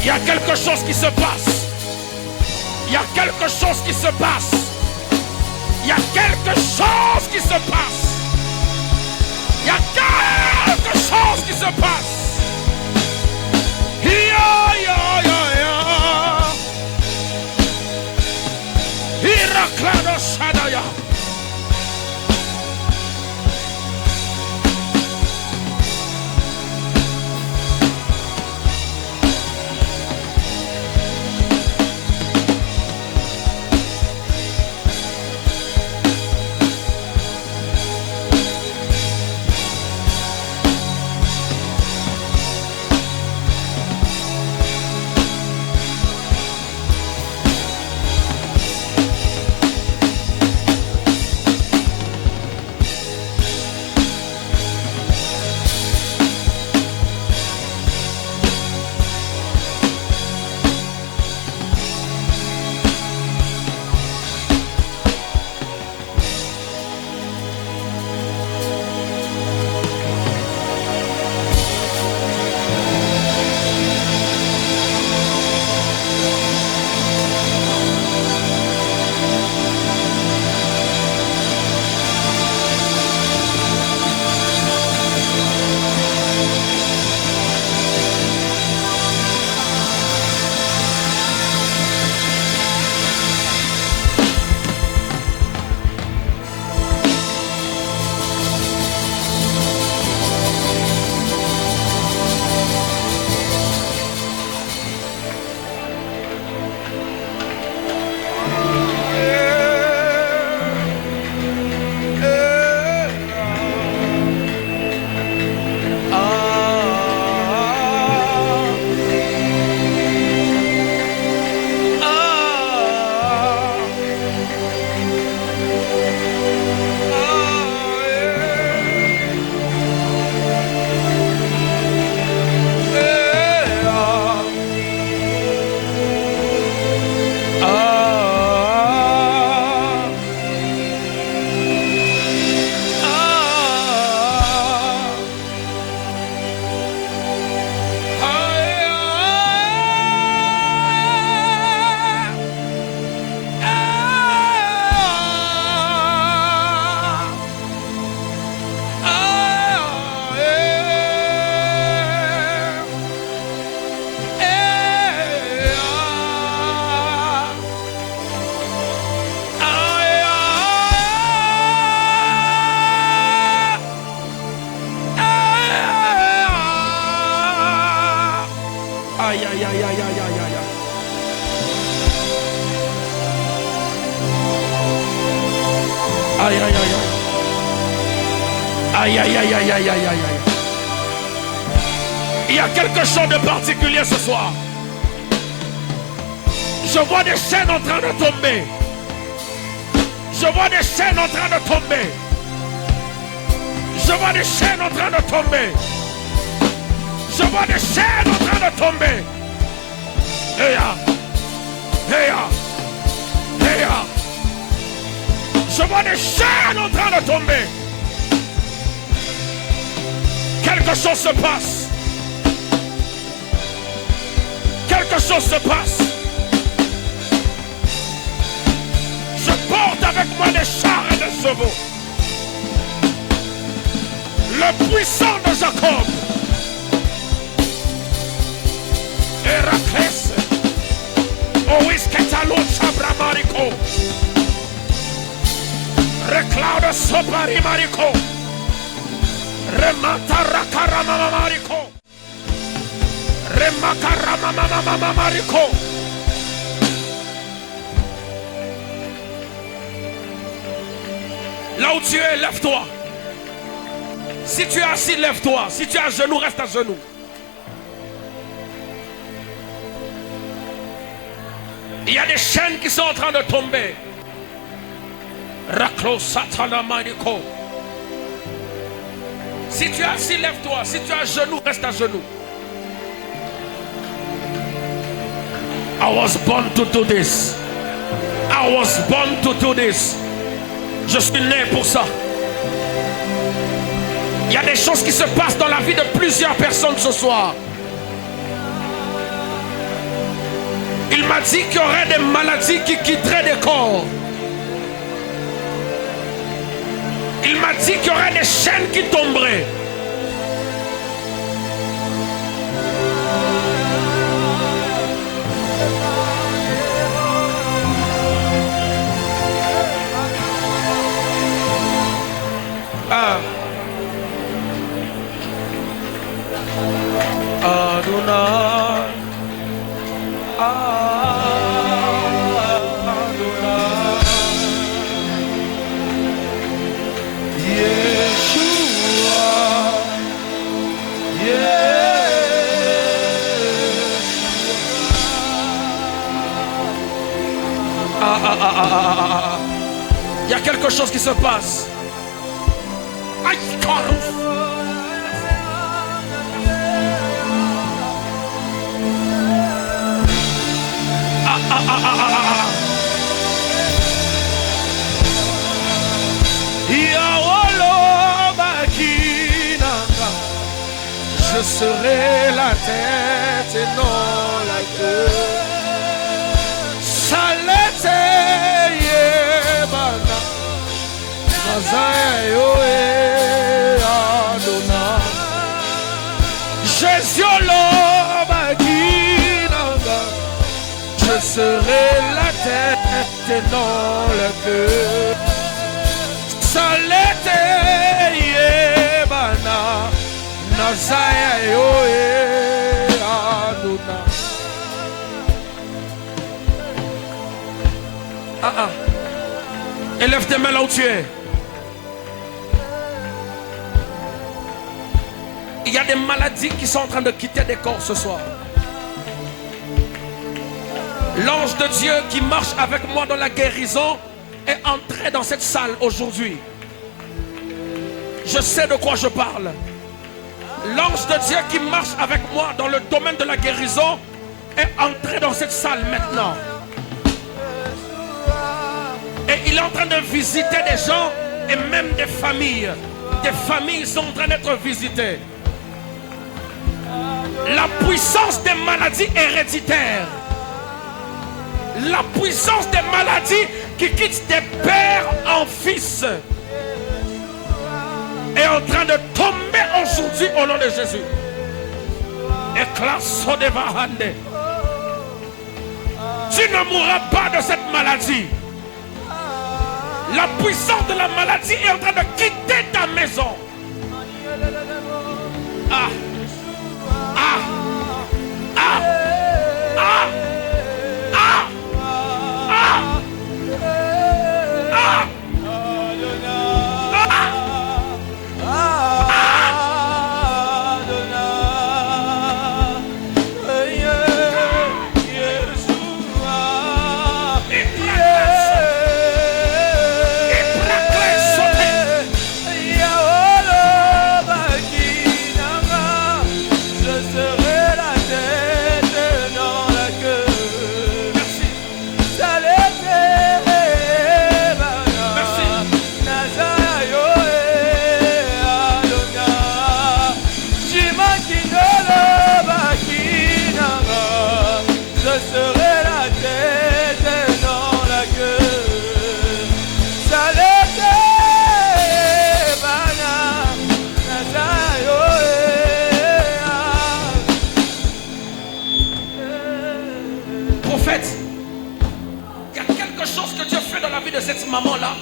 Il y a quelque chose qui se passe. Il y a quelque chose qui se passe. Il y a quelque chose qui se passe. Il y a quelque chose qui se passe. Ya, ya, ya, ya. Iraklado Shadaya. Aïe, aïe, aïe, aïe, aïe, aïe, aïe. Aïe, aïe, aïe, aïe. Aïe, aïe, aïe, aïe, aïe, aïe, aïe. Il y a quelque chose de particulier ce soir. Je vois des chaînes en train de tomber. Je vois des chaînes en train de tomber. Je vois des chaînes en train de tomber. Je vois des chaînes en train de tomber. Heya. Heya. Heya. Je vois des chaînes en train de tomber. Quelque chose se passe. Quelque chose se passe. Je porte avec moi des chars et des chevaux. Le puissant de Jacob. Héraclès. Oisketalo Sabramarico. Reclaude Sopari Marico. Rematarakara Marico. Remakarama Marico. Là où tu es, lève-toi. Si tu es assis, lève-toi. Si tu es à genoux, reste à genoux. Il y a des chaînes qui sont en train de tomber. Raklo Satana Mariko. Si tu es assis, lève-toi. Si tu es à genoux, reste à genoux. I was born to do this. I was born to do this. Je suis né pour ça. Il y a des choses qui se passent dans la vie de plusieurs personnes ce soir. Il m'a dit qu'il y aurait des maladies qui quitteraient des corps. Il m'a dit qu'il y aurait des chaînes qui tomberaient. Ah. Adonai. Il y a quelque chose qui se passe. Aïe, je serai la tête et non la queue. Salete yebana Mazaya yoe Adonai. Jésus l'obaginanga. Je serai la tête et non la queue. Salete yebana Mazaya yoe Adonai. Élève tes mains là où tu es. Il y a des maladies qui sont en train de quitter des corps ce soir. L'ange de Dieu qui marche avec moi dans la guérison est entré dans cette salle aujourd'hui. Je sais de quoi je parle. L'ange de Dieu qui marche avec moi dans le domaine de la guérison est entré dans cette salle maintenant. Et il est en train de visiter des gens et même des familles. Des familles sont en train d'être visitées. La puissance des maladies héréditaires. La puissance des maladies qui quittent des pères en fils est en train de tomber aujourd'hui au nom de Jésus. Éclaso de Vahande. Tu ne mourras pas de cette maladie. La puissance de la maladie est en train de quitter ta maison. Ah. Ah. Ah. serai la tête dans la queue. Salete, bana, nazayo, Prophète, il y a quelque chose que Dieu fait dans la vie de cette maman-là.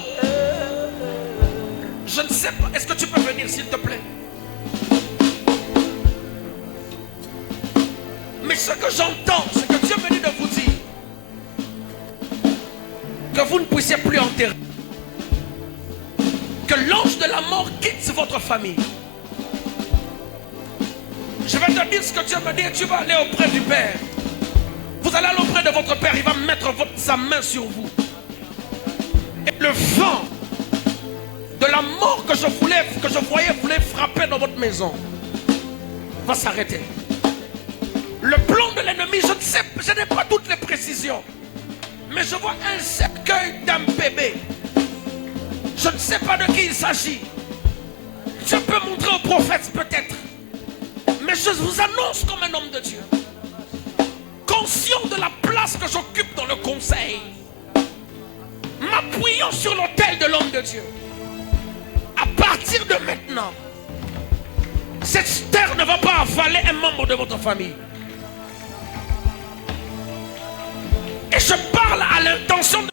Je ne sais pas. Est-ce que tu peux venir, s'il te plaît? Mais ce que j'entends, c'est que Dieu me dit de vous dire que vous ne puissiez plus enterrer. Que l'ange de la mort quitte votre famille. Je vais te dire ce que Dieu me dit et tu vas aller auprès du Père. Vous allez aller auprès de votre Père, il va mettre sa main sur vous. Et le vent de la mort que je voyais frapper dans votre maison va s'arrêter. Le plan de l'ennemi, je n'ai pas toutes les précisions. Mais je vois un cercueil d'un bébé. Je ne sais pas de qui il s'agit. Je peux montrer au prophète peut-être. Mais je vous annonce comme un homme de Dieu, conscient de la place que j'occupe dans le conseil, m'appuyant sur l'autel de l'homme de Dieu. À partir de maintenant, cette terre ne va pas avaler un membre de votre famille. Et je parle à l'intention de